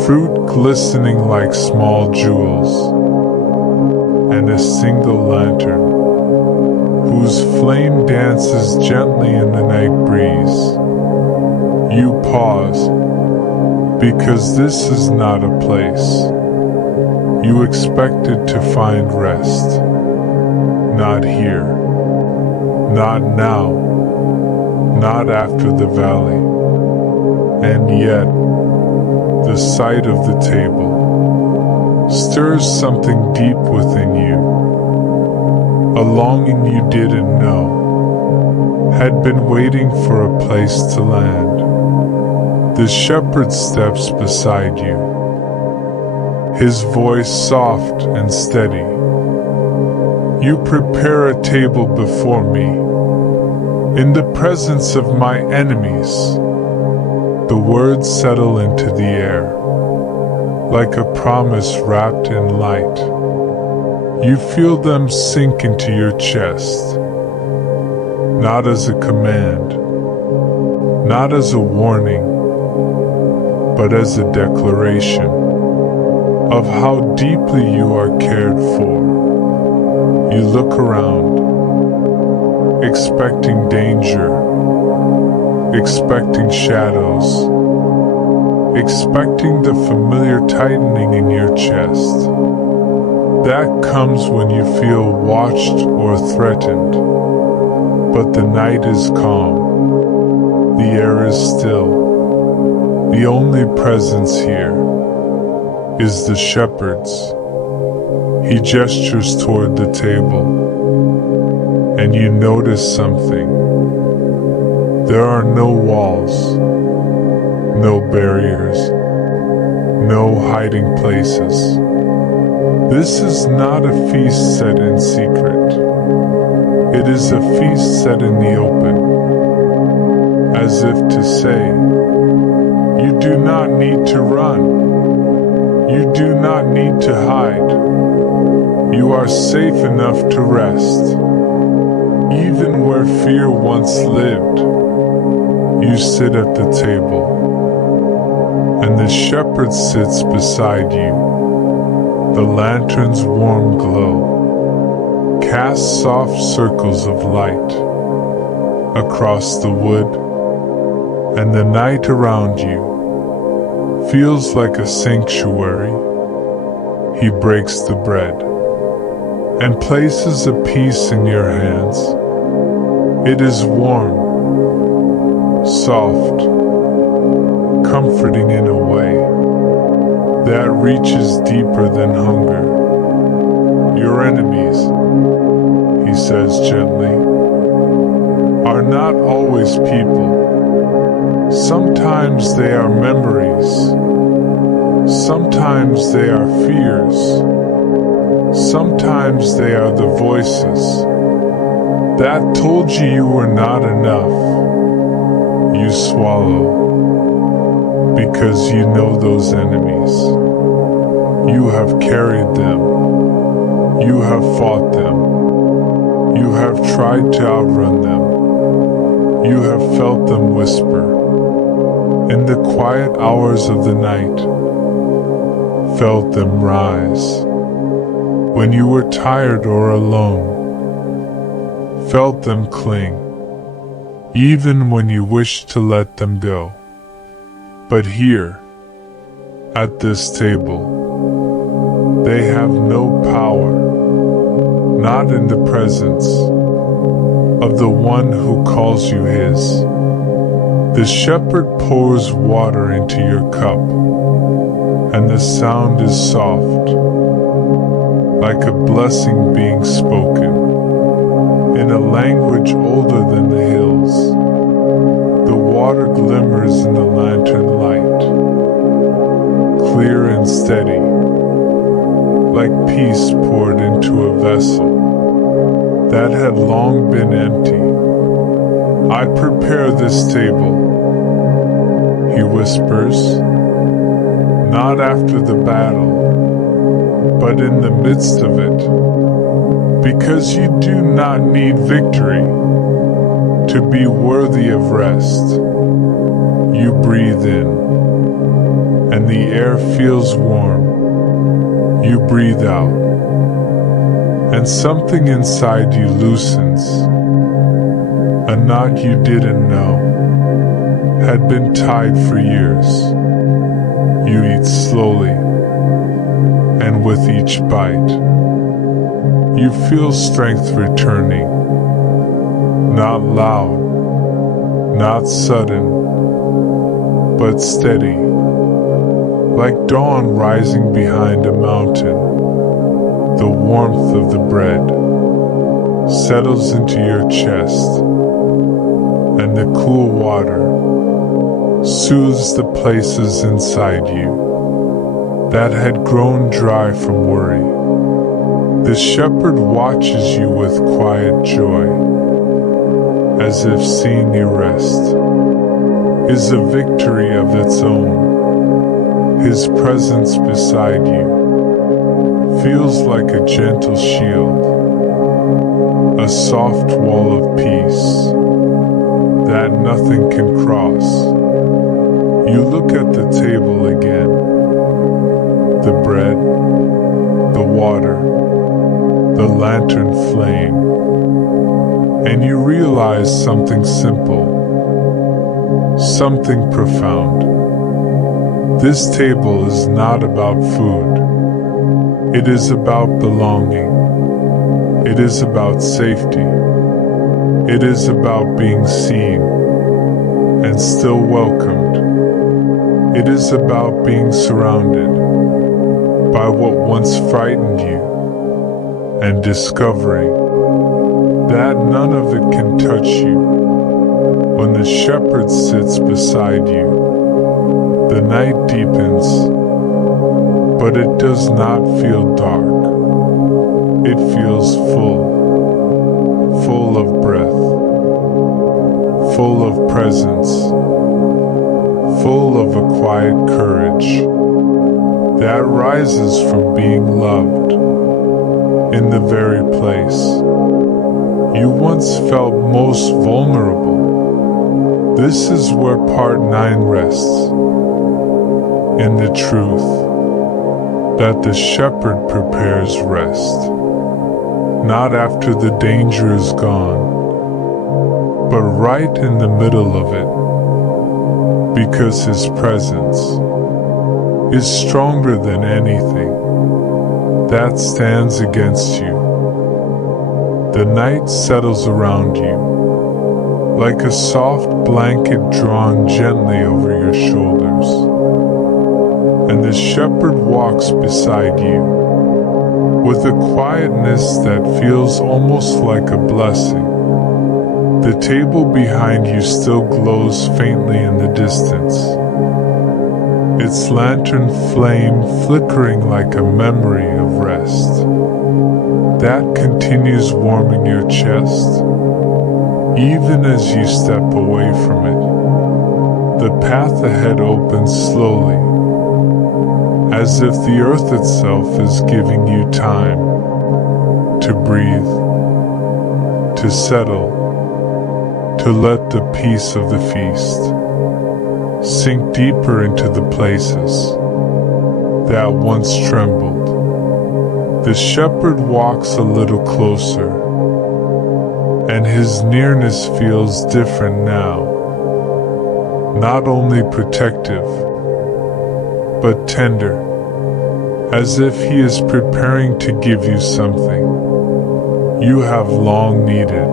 fruit glistening like small jewels, and a single lantern, whose flame dances gently in the night breeze. You pause, because this is not a place you expected to find rest. Not here, not now, not after the valley. And yet, the sight of the table stirs something deep within you, a longing you didn't know had been waiting for a place to land. The shepherd steps beside you, his voice soft and steady. You prepare a table before me, in the presence of my enemies. The words settle into the air, like a promise wrapped in light. You feel them sink into your chest, not as a command, not as a warning, but as a declaration of how deeply you are cared for. You look around, expecting danger, expecting shadows, expecting the familiar tightening in your chest. That comes when you feel watched or threatened. But the night is calm, the air is still. The only presence here is the shepherd's. He gestures toward the table, and you notice something. There are no walls, no barriers, no hiding places. This is not a feast set in secret. It is a feast set in the open, as if to say, you do not need to run. You do not need to hide. You are safe enough to rest. Even where fear once lived, you sit at the table, and the shepherd sits beside you. The lantern's warm glow casts soft circles of light across the wood, and the night around you feels like a sanctuary. He breaks the bread and places a piece in your hands. It is warm, soft, comforting in a way that reaches deeper than hunger. Your enemies, he says gently, are not always people. Sometimes they are memories. Sometimes they are fears. Sometimes they are the voices that told you were not enough. You swallow, because you know those enemies. You have carried them. You have fought them. You have tried to outrun them. You have felt them whisper in the quiet hours of the night, felt them rise when you were tired or alone, felt them cling, even when you wished to let them go. But here, at this table, they have no power, not in the presence of the one who calls you his. The shepherd pours water into your cup, and the sound is soft, like a blessing being spoken in a language older than the hills. The water glimmers in the lantern light, clear and steady, like peace poured into a vessel that had long been empty. I prepare this table, he whispers, not after the battle, but in the midst of it, because you do not need victory to be worthy of rest. You breathe in, and the air feels warm. You breathe out, and something inside you loosens. A knot you didn't know had been tied for years. You eat slowly, and with each bite, you feel strength returning. Not loud, not sudden, but steady, like dawn rising behind a mountain. The warmth of the bread settles into your chest, and the cool water soothes the places inside you that had grown dry from worry. The shepherd watches you with quiet joy, as if seeing you rest is a victory of its own. His presence beside you feels like a gentle shield, a soft wall of peace that nothing can cross. You look at the table again, the bread, the water, the lantern flame, and you realize something simple, something profound. This table is not about food. It is about belonging. It is about safety. It is about being seen and still welcomed. It is about being surrounded by what once frightened you and discovering that none of it can touch you. When the shepherd sits beside you, the night deepens, but it does not feel dark. It feels full of breath, full of presence, full of a quiet courage that rises from being loved in the very place you once felt most vulnerable. This is where part 9 rests, in the truth that the shepherd prepares rest, not after the danger is gone, but right in the middle of it, because his presence is stronger than anything that stands against you. The night settles around you, like a soft blanket drawn gently over your shoulders, and the shepherd walks beside you with a quietness that feels almost like a blessing. The table behind you still glows faintly in the distance, its lantern flame flickering like a memory of rest that continues warming your chest, even as you step away from it. The path ahead opens slowly, as if the earth itself is giving you time to breathe, to settle, to let the peace of the feast sink deeper into the places that once trembled. The shepherd walks a little closer, and his nearness feels different now. Not only protective, but tender, as if he is preparing to give you something you have long needed,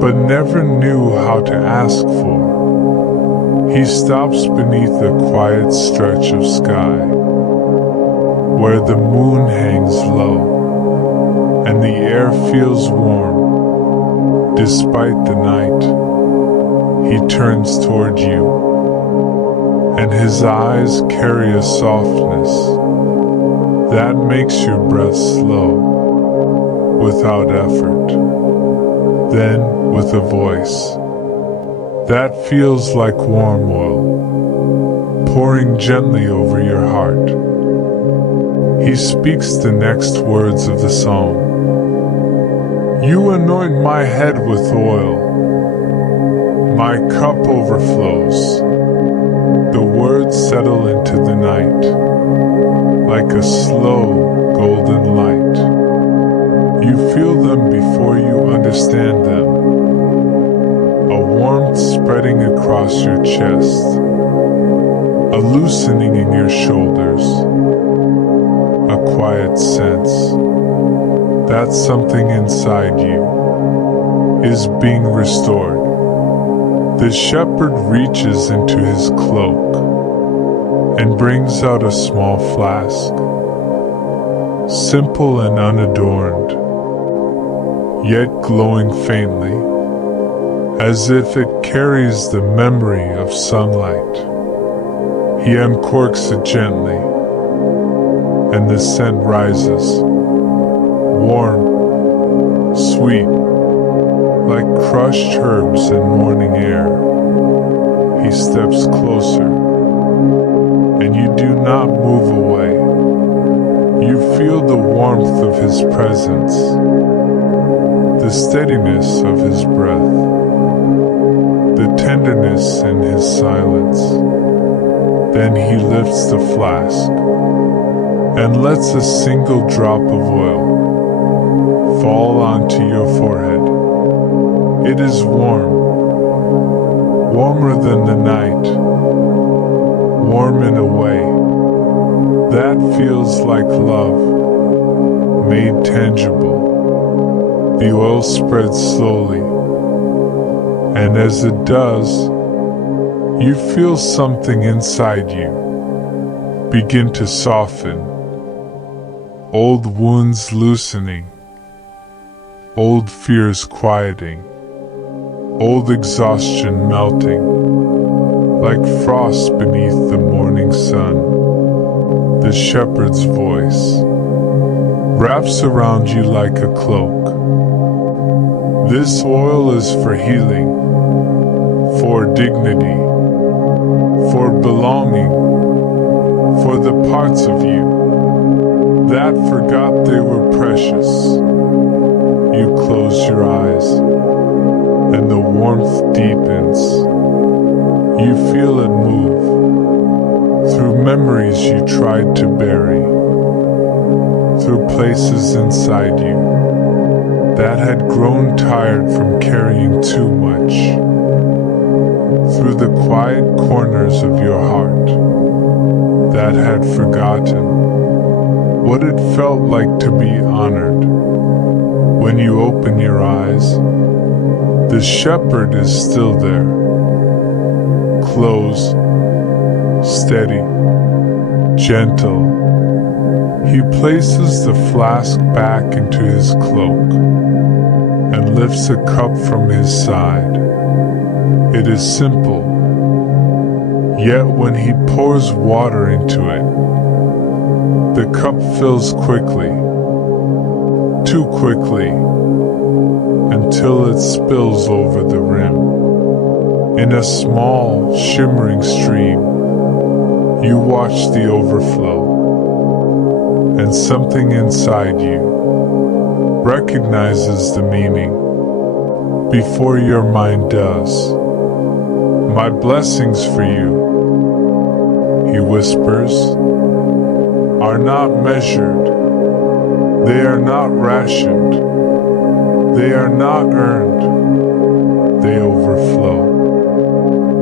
but never knew how to ask for. He stops beneath a quiet stretch of sky, where the moon hangs low, and the air feels warm, despite the night. He turns toward you, and his eyes carry a softness that makes your breath slow, without effort. Then, with a voice that feels like warm oil, pouring gently over your heart, he speaks the next words of the psalm. You anoint my head with oil, my cup overflows. The words settle into the night, like a slow, golden light. You feel them before you understand them, a warmth spreading across your chest, a loosening in your shoulders, a quiet sense that something inside you is being restored. The shepherd reaches into his cloak and brings out a small flask, simple and unadorned, yet glowing faintly, as if it carries the memory of sunlight. He uncorks it gently, and the scent rises, warm, sweet, like crushed herbs in morning air. He steps closer, and you do not move away. You feel the warmth of his presence, the steadiness of his breath, the tenderness in his silence. Then he lifts the flask and lets a single drop of oil fall onto your forehead. It is warm, warmer than the night, warm in a way that feels like love, made tangible. The oil spreads slowly, and as it does, you feel something inside you begin to soften, old wounds loosening, old fears quieting, old exhaustion melting, like frost beneath the morning sun. The shepherd's voice wraps around you like a cloak. This oil is for healing, for dignity, for belonging, for the parts of you that forgot they were precious. You close your eyes, and the warmth deepens. You feel it move through memories you tried to bury, through places inside you that had grown tired from carrying too much, through the quiet corners of your heart that had forgotten what it felt like to be honored. When you open your eyes, the shepherd is still there, close, steady, gentle. He places the flask back into his cloak and lifts a cup from his side. It is simple, yet when he pours water into it, the cup fills quickly, too quickly, until it spills over the rim. In a small, shimmering stream, you watch the overflow, and something inside you recognizes the meaning before your mind does. My blessings for you, he whispers, are not measured. They are not rationed. They are not earned. They overflow.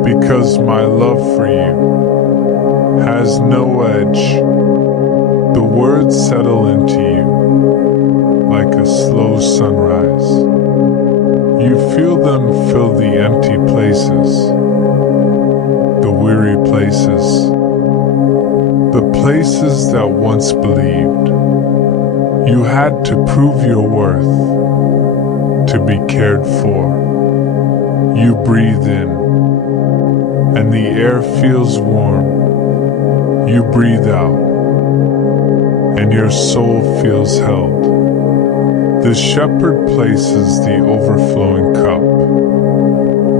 Because my love for you has no edge. The words settle into you like a slow sunrise. You feel them fill the empty places, the weary places, the places that once believed you had to prove your worth to be cared for. You breathe in, and the air feels warm. You breathe out, and your soul feels held. The shepherd places the overflowing cup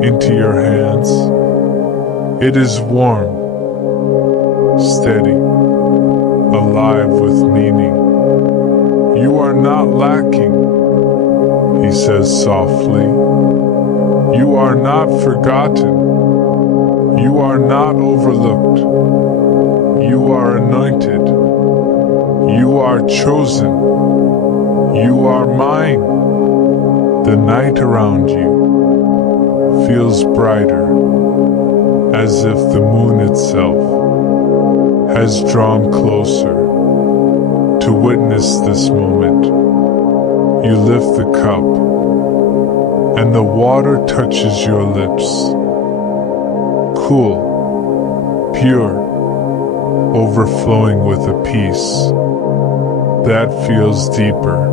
into your hands. It is warm, steady, alive with meaning. You are not lacking, he says softly. You are not forgotten. You are not overlooked. You are anointed. You are chosen. You are mine. The night around you feels brighter, as if the moon itself has drawn closer to witness this moment. You lift the cup, and the water touches your lips. Cool, pure, overflowing with a peace that feels deeper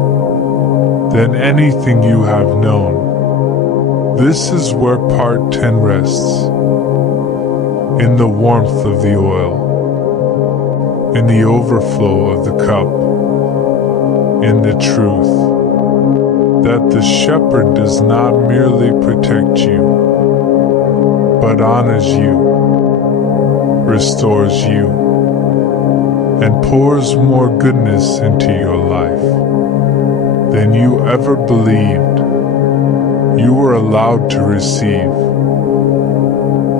than anything you have known. This is where part 10 rests, in the warmth of the oil, in the overflow of the cup, in the truth that the shepherd does not merely protect you, but honors you, restores you, and pours more goodness into your life than you ever believed you were allowed to receive.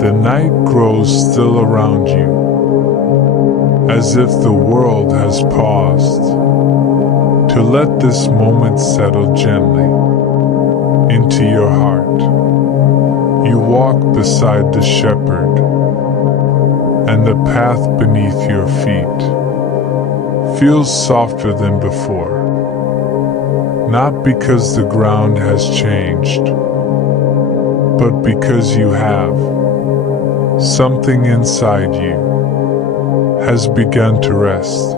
The night grows still around you, as if the world has paused to let this moment settle gently into your heart. You walk beside the shepherd, and the path beneath your feet feels softer than before. Not because the ground has changed, but because you have. Something inside you has begun to rest,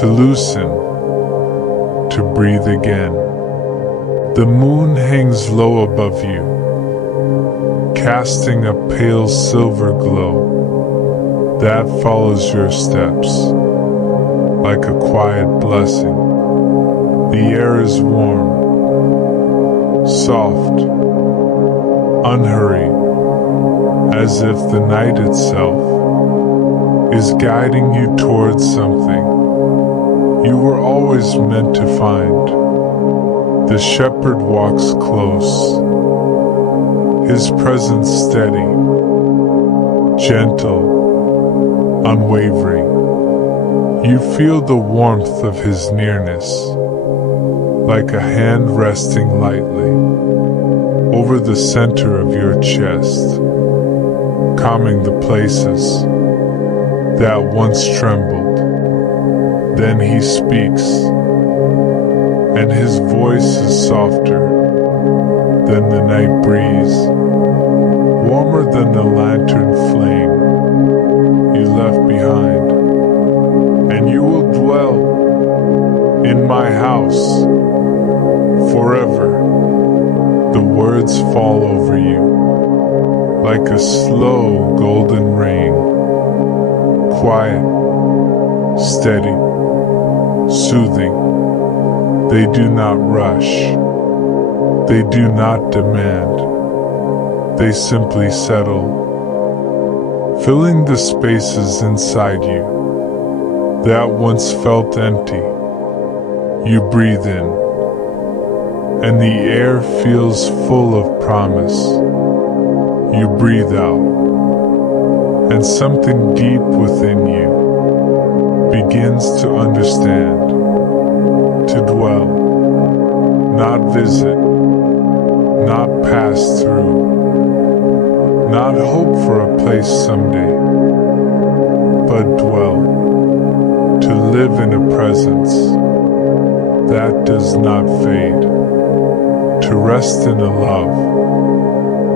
to loosen, to breathe again. The moon hangs low above you, casting a pale silver glow that follows your steps like a quiet blessing. The air is warm, soft, unhurried, as if the night itself is guiding you towards something you were always meant to find. The shepherd walks close, his presence steady, gentle, unwavering. You feel the warmth of his nearness, like a hand resting lightly over the center of your chest, calming the places that once trembled. Then he speaks, and his voice is softer than the night breeze, warmer than the lantern flame you left behind. And you will dwell in my house forever. The words fall over you like a slow golden rain, quiet, steady, soothing. They do not rush. They do not demand. They simply settle, filling the spaces inside you that once felt empty. You breathe in, and the air feels full of promise. You breathe out, and something deep within you begins to understand, to dwell, not visit, not pass through, not hope for a place someday, but dwell, to live in a presence that does not fade, to rest in a love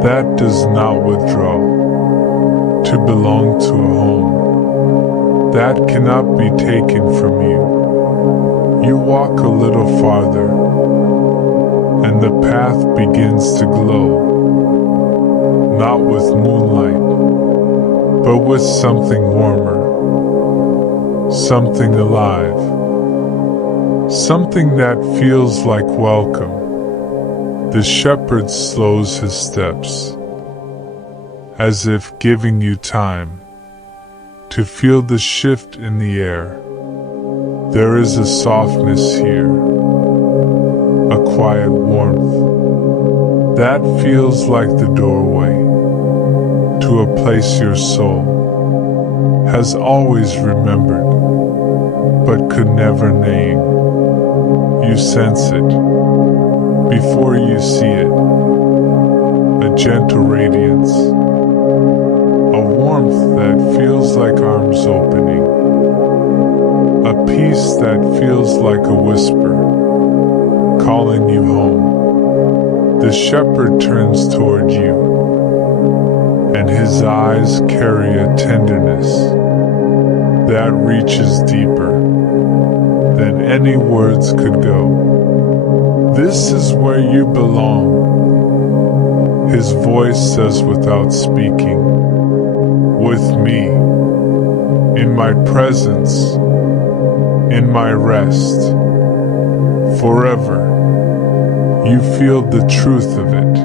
that does not withdraw, to belong to a home that cannot be taken from you. You walk a little farther, and the path begins to glow, not with moonlight, but with something warmer, something alive, something that feels like welcome. The shepherd slows his steps, as if giving you time to feel the shift in the air. There is a softness here, a quiet warmth that feels like the doorway to a place your soul has always remembered, but could never name. You sense it before you see it, a gentle radiance, a warmth that feels like arms opening, a peace that feels like a whisper, calling you home. The shepherd turns toward you, and his eyes carry a tenderness that reaches deeper than any words could go. This is where you belong, his voice says without speaking. With me, in my presence, in my rest, forever. You feel the truth of it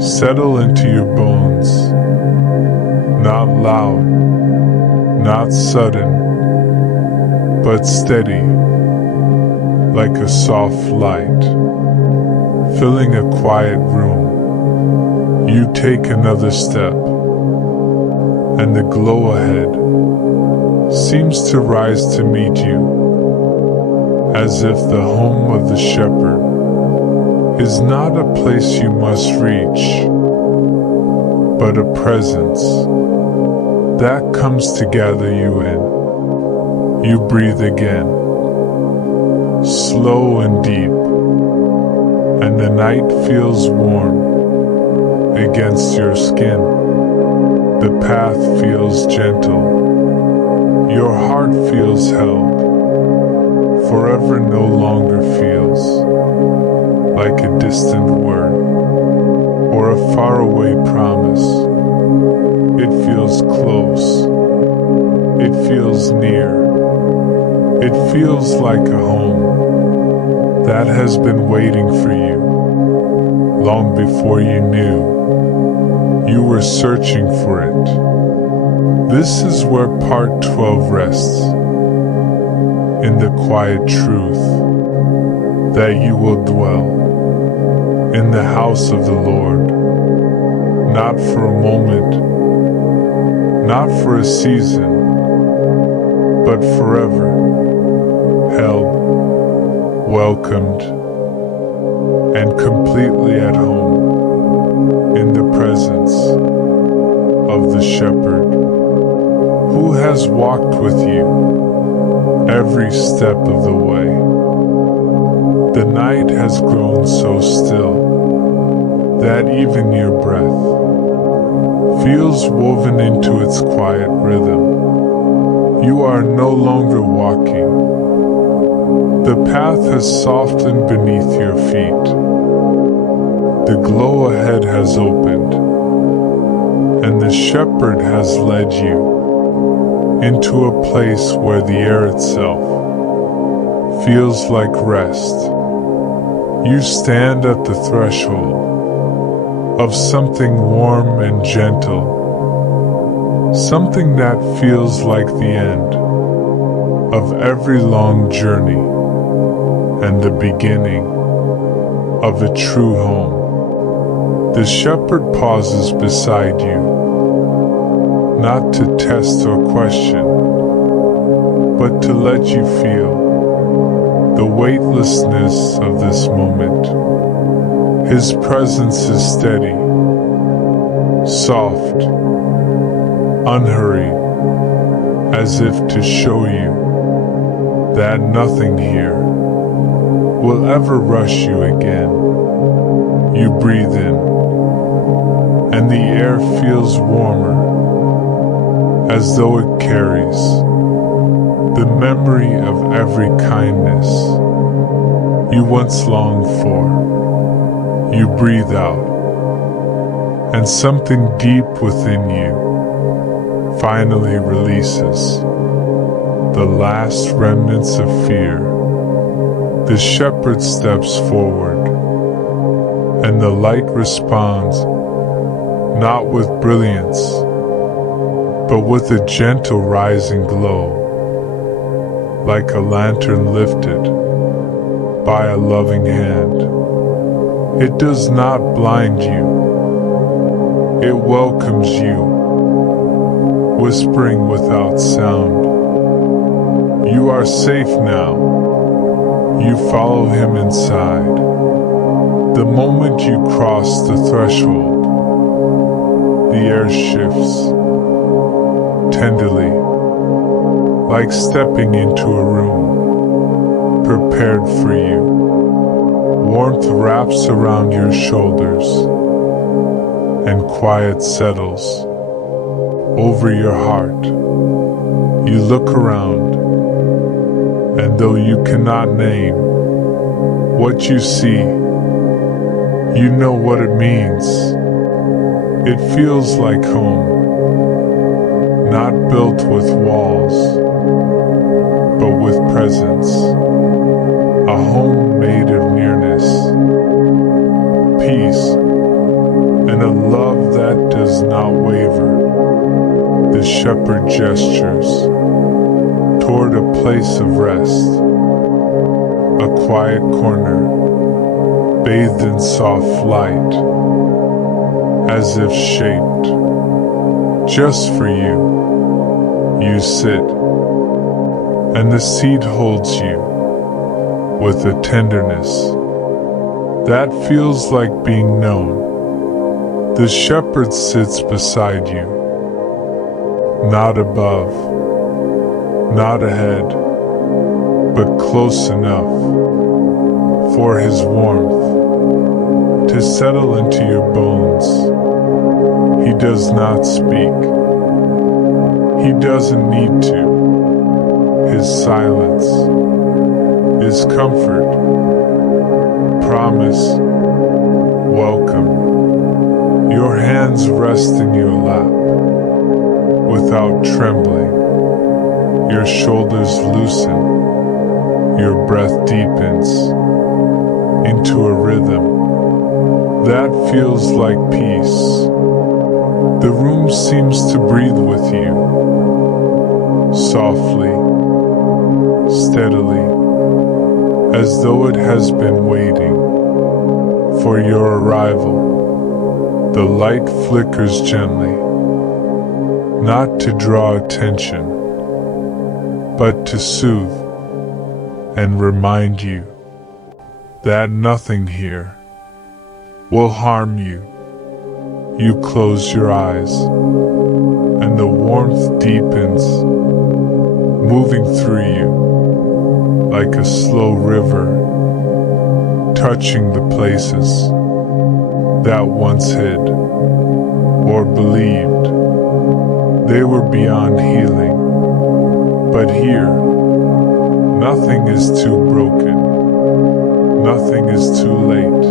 settle into your bones, not loud, not sudden, but steady, like a soft light, filling a quiet room. You take another step, and the glow ahead seems to rise to meet you, as if the home of the shepherd is not a place you must reach, but a presence that comes to gather you in. You breathe again, slow and deep, and the night feels warm against your skin. The path feels gentle, your heart feels held, forever no longer feels like a distant word or a faraway promise. It feels close, it feels near, it feels like a home that has been waiting for you long before you knew you were searching for it. This is where part 12 rests, in the quiet truth that you will dwell in the house of the Lord, not for a moment, not for a season, but forever, held, welcomed, and completely at home in the presence of the shepherd who has walked with you every step of the way. The night has grown so still that even your breath feels woven into its quiet rhythm. You are no longer walking. The path has softened beneath your feet. The glow ahead has opened, and the shepherd has led you into a place where the air itself feels like rest. You stand at the threshold of something warm and gentle, something that feels like the end of every long journey and the beginning of a true home. The shepherd pauses beside you, not to test or question, but to let you feel the weightlessness of this moment. His presence is steady, soft, unhurried, as if to show you that nothing here will ever rush you again. You breathe in, and the air feels warmer, as though it carries the memory of every kindness you once longed for. You breathe out, and something deep within you finally releases the last remnants of fear. The shepherd steps forward, and the light responds, not with brilliance, but with a gentle rising glow, like a lantern lifted by a loving hand. It does not blind you, It welcomes you, whispering without sound. You are safe now. You follow him inside. The moment you cross the threshold, the air shifts tenderly, like stepping into a room prepared for you. Warmth wraps around your shoulders, and quiet settles over your heart. You look around, and though you cannot name what you see, you know what it means. It feels like home, not built with walls, but with presence. A home made of nearness, peace, and a love that does not waver. The shepherd gestures toward a place of rest, a quiet corner, bathed in soft light, as if shaped just for you. You sit, and the seat holds you with a tenderness that feels like being known. The shepherd sits beside you, not above, not ahead, but close enough for his warmth to settle into your bones. He does not speak. He doesn't need to. His silence is comfort, promise, welcome. Your hands rest in your lap without trembling. Your shoulders loosen. Your breath deepens into a rhythm that feels like peace. The room seems to breathe with you, softly, steadily, as though it has been waiting for your arrival. The light flickers gently, not to draw attention, but to soothe and remind you that nothing here will harm you. You close your eyes, and the warmth deepens, moving through you like a slow river, touching the places that once hid or believed they were beyond healing. But here, nothing is too broken, nothing is too late.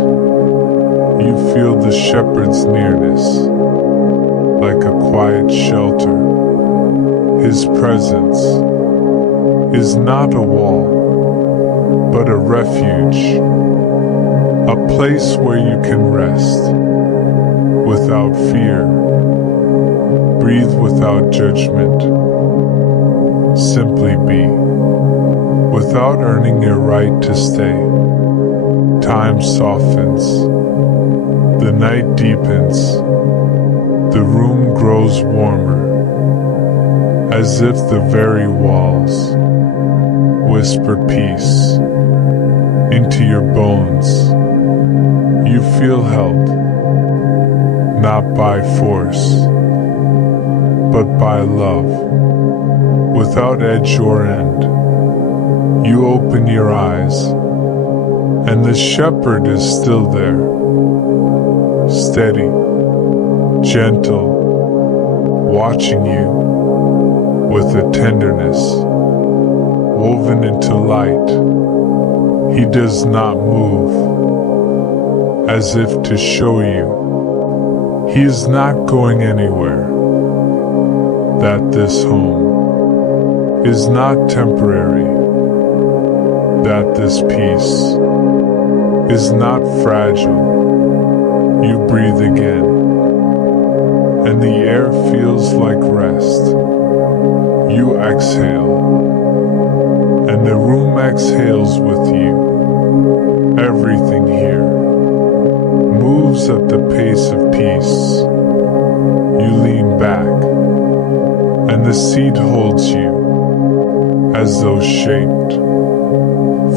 You feel the shepherd's nearness, like a quiet shelter. His presence is not a wall, but a refuge, a place where you can rest without fear, breathe without judgment, simply be, without earning your right to stay. Time softens, the night deepens, the room grows warmer, as if the very walls whisper peace into your bones. You feel held, not by force, but by love, without edge or end. You open your eyes, and the shepherd is still there, steady, gentle, watching you with a tenderness woven into light. He does not move, as if to show you he is not going anywhere, that this home is not temporary, that this peace is not fragile. You breathe again, and the air feels like rest. You exhale, and the room exhales with you. Everything here moves at the pace of peace, the seat holds you, as though shaped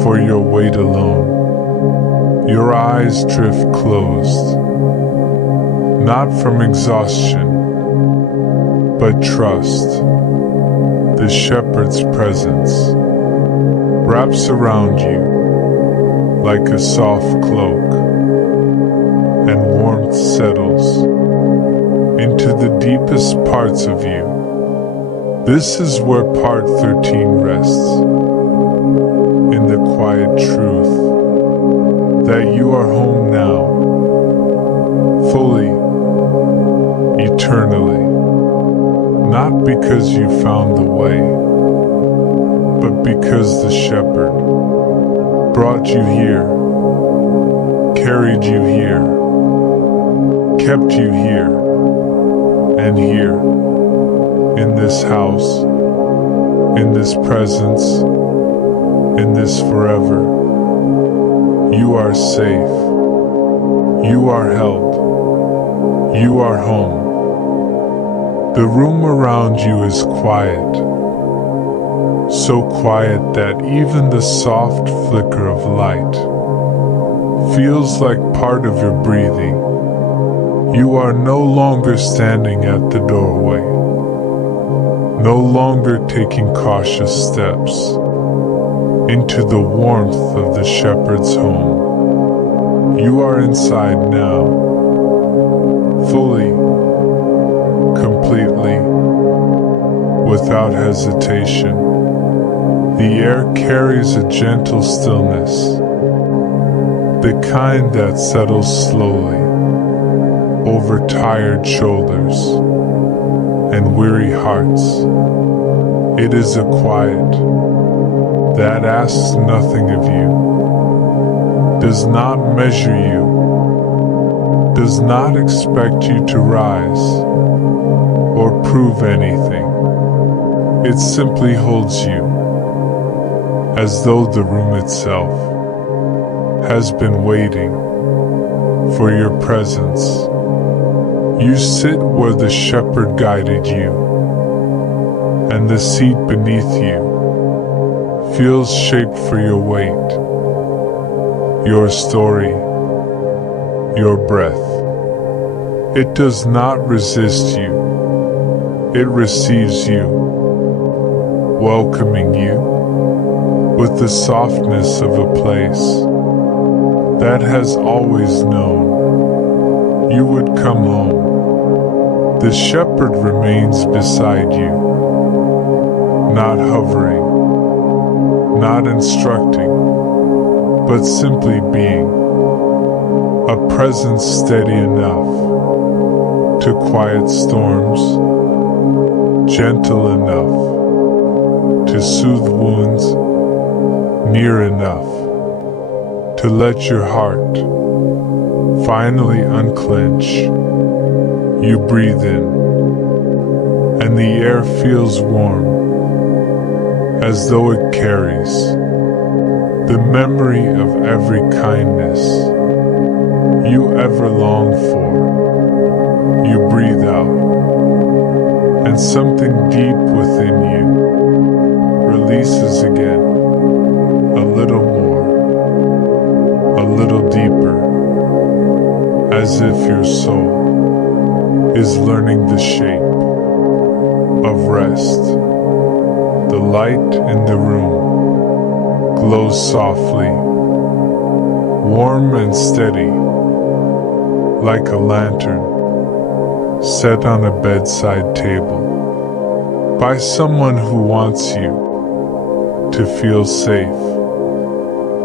for your weight alone. Your eyes drift closed, not from exhaustion, but trust. The shepherd's presence wraps around you like a soft cloak, and warmth settles into the deepest parts of you. This is where part 13 rests, in the quiet truth that you are home now, fully, eternally, not because you found the way, but because the shepherd brought you here, carried you here, kept you here, and here, in this house, in this presence, in this forever, you are safe, you are held, you are home. The room around you is quiet, so quiet that even the soft flicker of light feels like part of your breathing. You are no longer standing at the doorway, no longer taking cautious steps into the warmth of the shepherd's home. You are inside now, fully, completely, without hesitation. The air carries a gentle stillness, the kind that settles slowly over tired shoulders and weary hearts. It is a quiet that asks nothing of you, does not measure you, does not expect you to rise or prove anything. It simply holds you, as though the room itself has been waiting for your presence. You sit where the shepherd guided you, and the seat beneath you feels shaped for your weight, your story, your breath. It does not resist you, it receives you, welcoming you with the softness of a place that has always known you would come home. The shepherd remains beside you, not hovering, not instructing, but simply being, a presence steady enough to quiet storms, gentle enough to soothe wounds, near enough to let your heart finally unclench. You breathe in, and the air feels warm, as though it carries the memory of every kindness you ever longed for. You breathe out, and something deep within you releases again, a little more, a little deeper, as if your soul is learning the shape of rest. The light in the room glows softly, warm and steady, like a lantern set on a bedside table by someone who wants you to feel safe,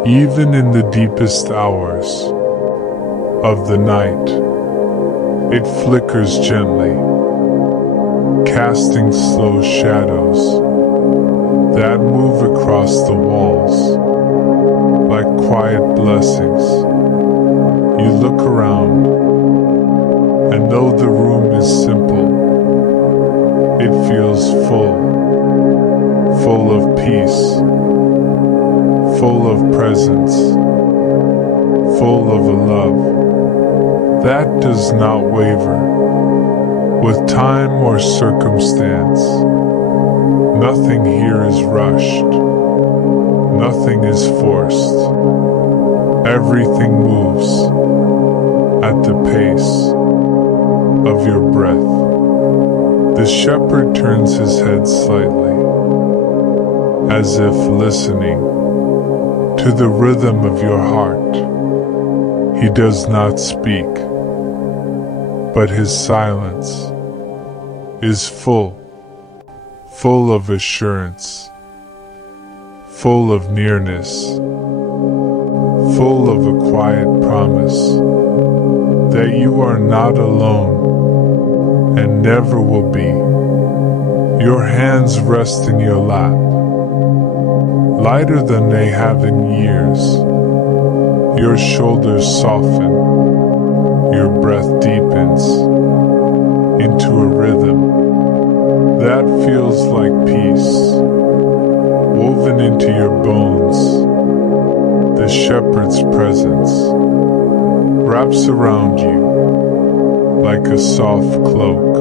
even in the deepest hours of the night. It flickers gently, casting slow shadows that move across the walls like quiet blessings. You look around, and though the room is simple, it feels full of peace, full of presence, full of a love that does not waver with time or circumstance. Nothing here is rushed. Nothing is forced. Everything moves at the pace of your breath. The shepherd turns his head slightly, as if listening to the rhythm of your heart. He does not speak, but his silence is full of assurance, full of nearness, full of a quiet promise that you are not alone and never will be. Your hands rest in your lap, lighter than they have in years. Your shoulders soften, your breath deepens into a rhythm that feels like peace, woven into your bones. The shepherd's presence wraps around you like a soft cloak,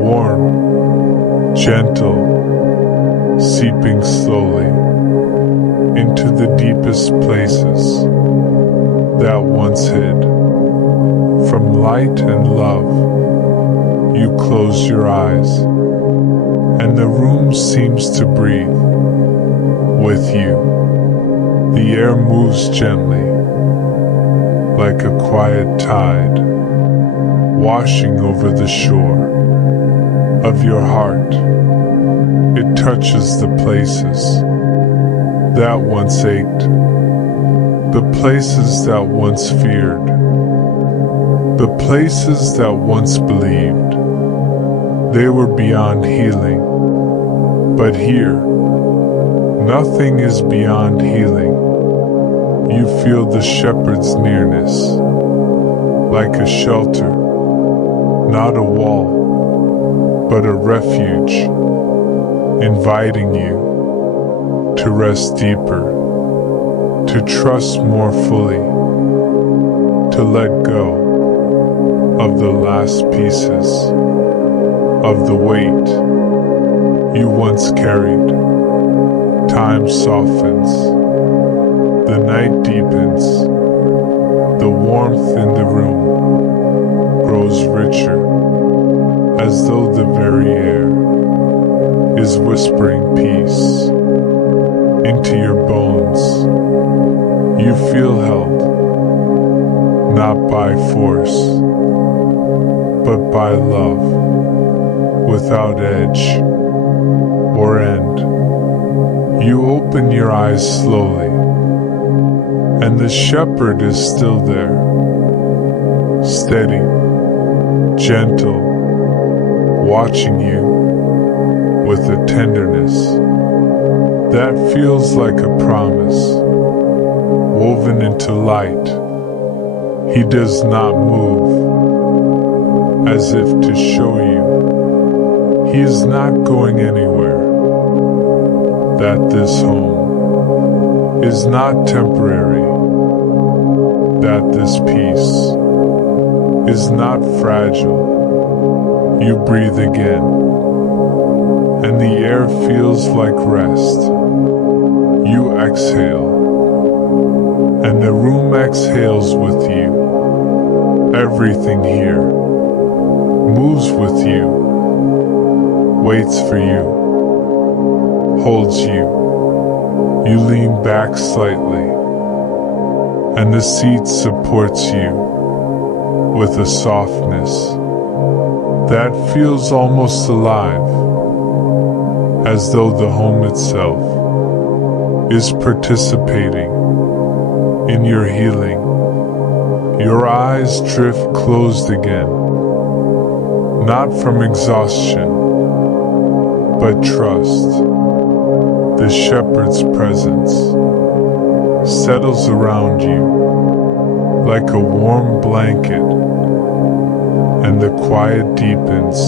warm, gentle, seeping slowly into the deepest places that once hid from light and love. You close your eyes, and the room seems to breathe with you. The air moves gently, like a quiet tide, washing over the shore of your heart. It touches the places that once ached, the places that once feared, the places that once believed they were beyond healing. But here, nothing is beyond healing. You feel the shepherd's nearness, like a shelter, not a wall, but a refuge, inviting you to rest deeper, to trust more fully, to let go of the last pieces of the weight you once carried. Time softens, the night deepens, the warmth in the room grows richer, as though the very air is whispering peace into your bones. You feel held, not by force, but by love, without edge or end. You open your eyes slowly, and the shepherd is still there, steady, gentle, watching you with a tenderness that feels like a promise, woven into light. He does not move, as if to show you he is not going anywhere, that this home is not temporary, that this peace is not fragile. You breathe again, and the air feels like rest. You exhale, and the room exhales with you. Everything here moves with you, waits for you, holds you. You lean back slightly, and the seat supports you with a softness that feels almost alive, as though the home itself is participating in your healing. Your eyes drift closed again, not from exhaustion, but trust. The shepherd's presence settles around you like a warm blanket, and the quiet deepens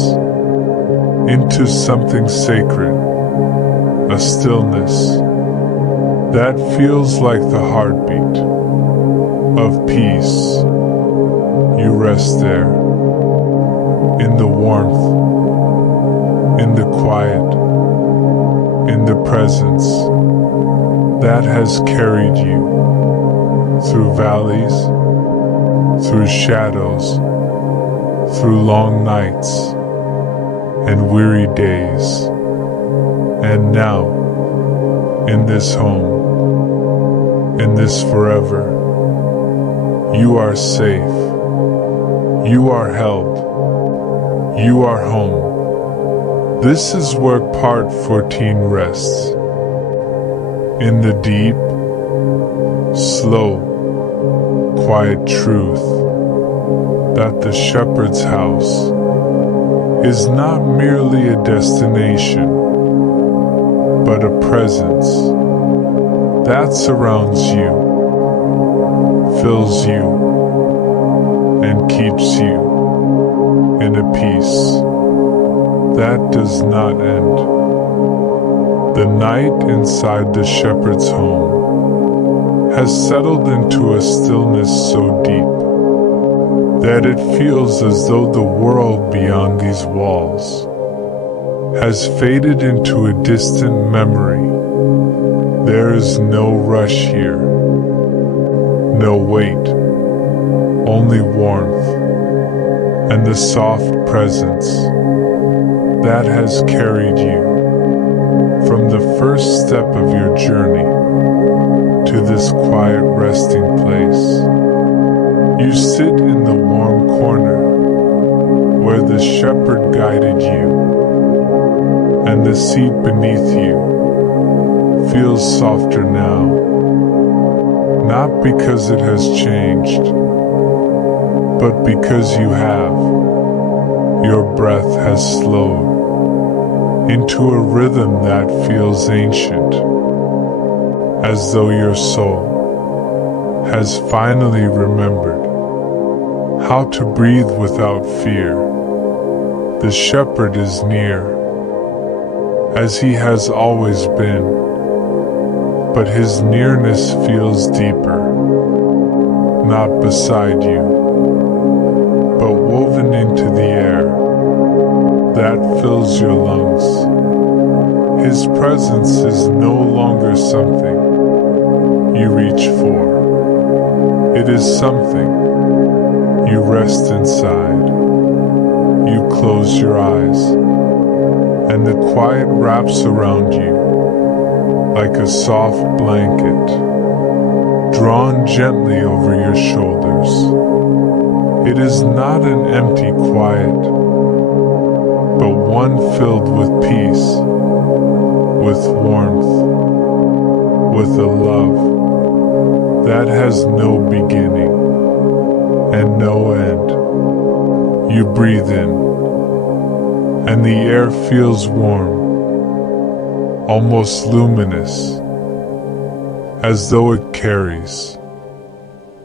into something sacred, a stillness that feels like the heartbeat of peace. You rest there, in the warmth, in the quiet, in the presence that has carried you through valleys, through shadows, through long nights and weary days. And now, in this home, in this forever, you are safe, you are held, you are home. This is where Part 14 rests. In the deep, slow, quiet truth that the shepherd's house is not merely a destination, but a presence that surrounds you, fills you, and keeps you in a peace that does not end. The night inside the shepherd's home has settled into a stillness so deep that it feels as though the world beyond these walls has faded into a distant memory. There is no rush here, no wait, only warmth and the soft presence that has carried you from the first step of your journey to this quiet resting place. You sit in the warm corner where the shepherd guided you, and the seat beneath you feels softer now, not because it has changed, but because you have. Your breath has slowed into a rhythm that feels ancient, as though your soul has finally remembered how to breathe without fear. The shepherd is near, as he has always been, but his nearness feels deeper, not beside you, but woven into the air that fills your lungs. His presence is no longer something you reach for. It is something you rest inside. You close your eyes, and the quiet wraps around you like a soft blanket, drawn gently over your shoulders. It is not an empty quiet, but one filled with peace, with warmth, with a love that has no beginning and no end. You breathe in, and the air feels warm, almost luminous, as though it carries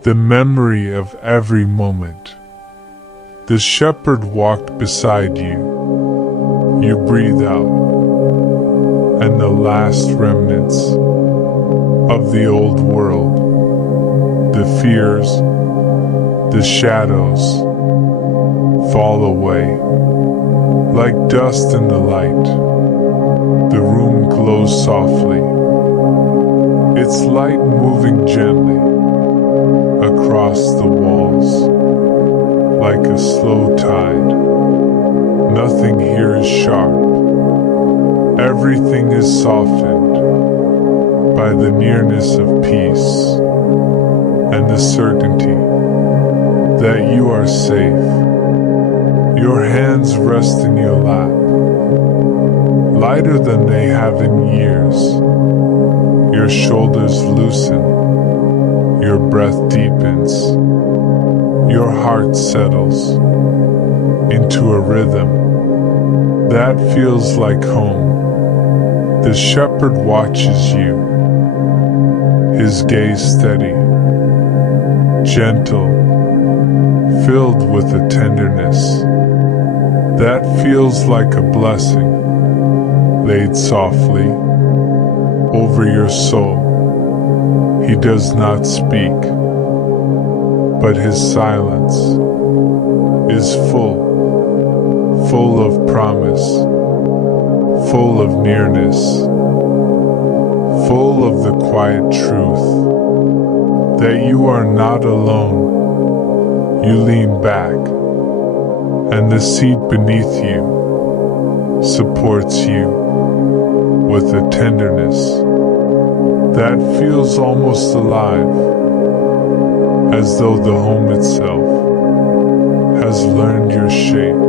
the memory of every moment. The shepherd walked beside you. You breathe out, and the last remnants of the old world, the fears, the shadows, fall away like dust in the light. The room glows softly, its light moving gently across the walls like a slow tide. Nothing here is sharp. Everything is softened by the nearness of peace and the certainty that you are safe. Your hands rest in your lap, lighter than they have in years. Your shoulders loosen, your breath deepens, your heart settles into a rhythm that feels like home. The shepherd watches you, his gaze steady, gentle, filled with a tenderness that feels like a blessing laid softly over your soul. He does not speak, but his silence is full of promise, full of nearness. full of the quiet truth that you are not alone. You lean back, and the seat beneath you supports you with a tenderness that feels almost alive, as though the home itself has learned your shape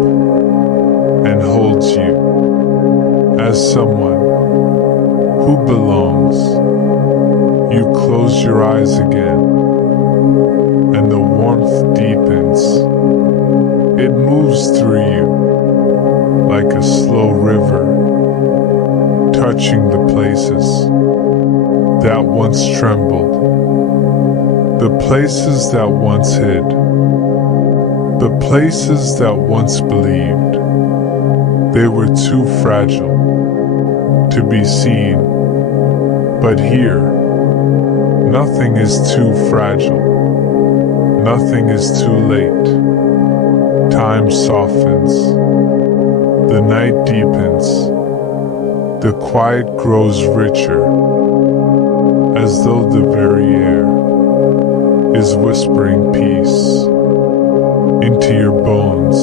and holds you as someone who belongs. You close your eyes again, and the warmth deepens. It moves through you like a slow river, touching the places that once trembled, the places that once hid, the places that once believed they were too fragile to be seen. But here, nothing is too fragile, nothing is too late. Time softens, the night deepens, the quiet grows richer, as though the very air is whispering peace into your bones.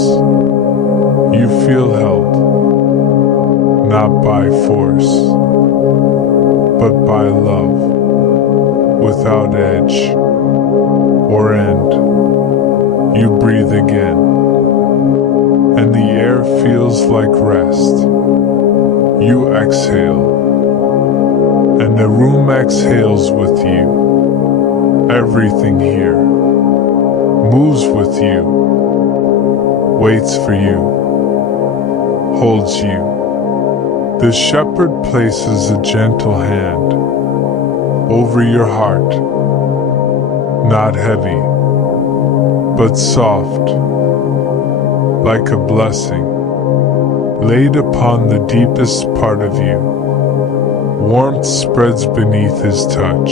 You feel held, not by force, but by love, without edge or end. You breathe again, and the air feels like rest. You exhale, and the room exhales with you. Everything here moves with you, waits for you, holds you. The shepherd places a gentle hand over your heart, not heavy, but soft, like a blessing laid upon the deepest part of you. Warmth spreads beneath his touch,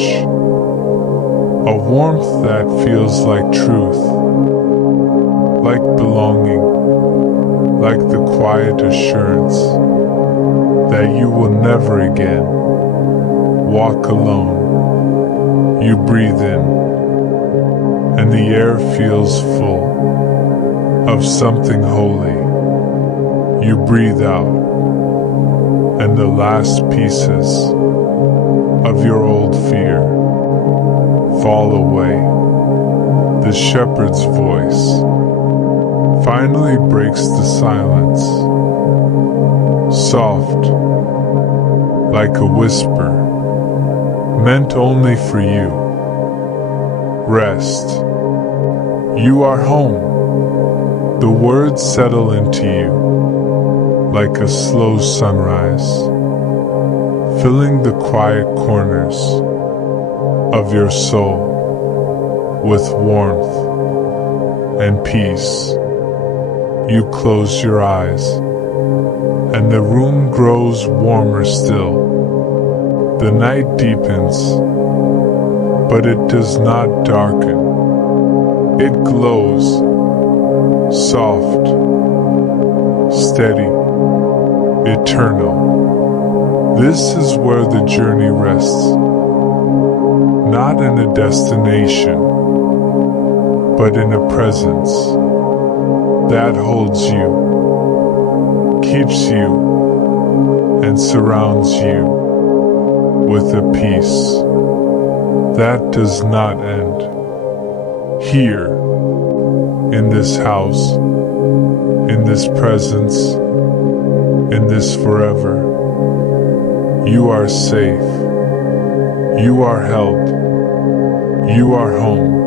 a warmth that feels like truth, like belonging, like the quiet assurance that you will never again walk alone. You breathe in, and the air feels full of something holy. You breathe out, and the last pieces of your old fear fall away. The shepherd's voice finally breaks the silence, soft, like a whisper, meant only for you. Rest. You are home. The words settle into you like a slow sunrise, filling the quiet corners of your soul with warmth and peace. You close your eyes, and the room grows warmer still. The night deepens, but it does not darken. It glows, soft, steady, eternal. This is where the journey rests, not in a destination, but in a presence that holds you, keeps you, and surrounds you with a peace that does not end. Here, in this house, in this presence, in this forever, you are safe, you are held, you are home.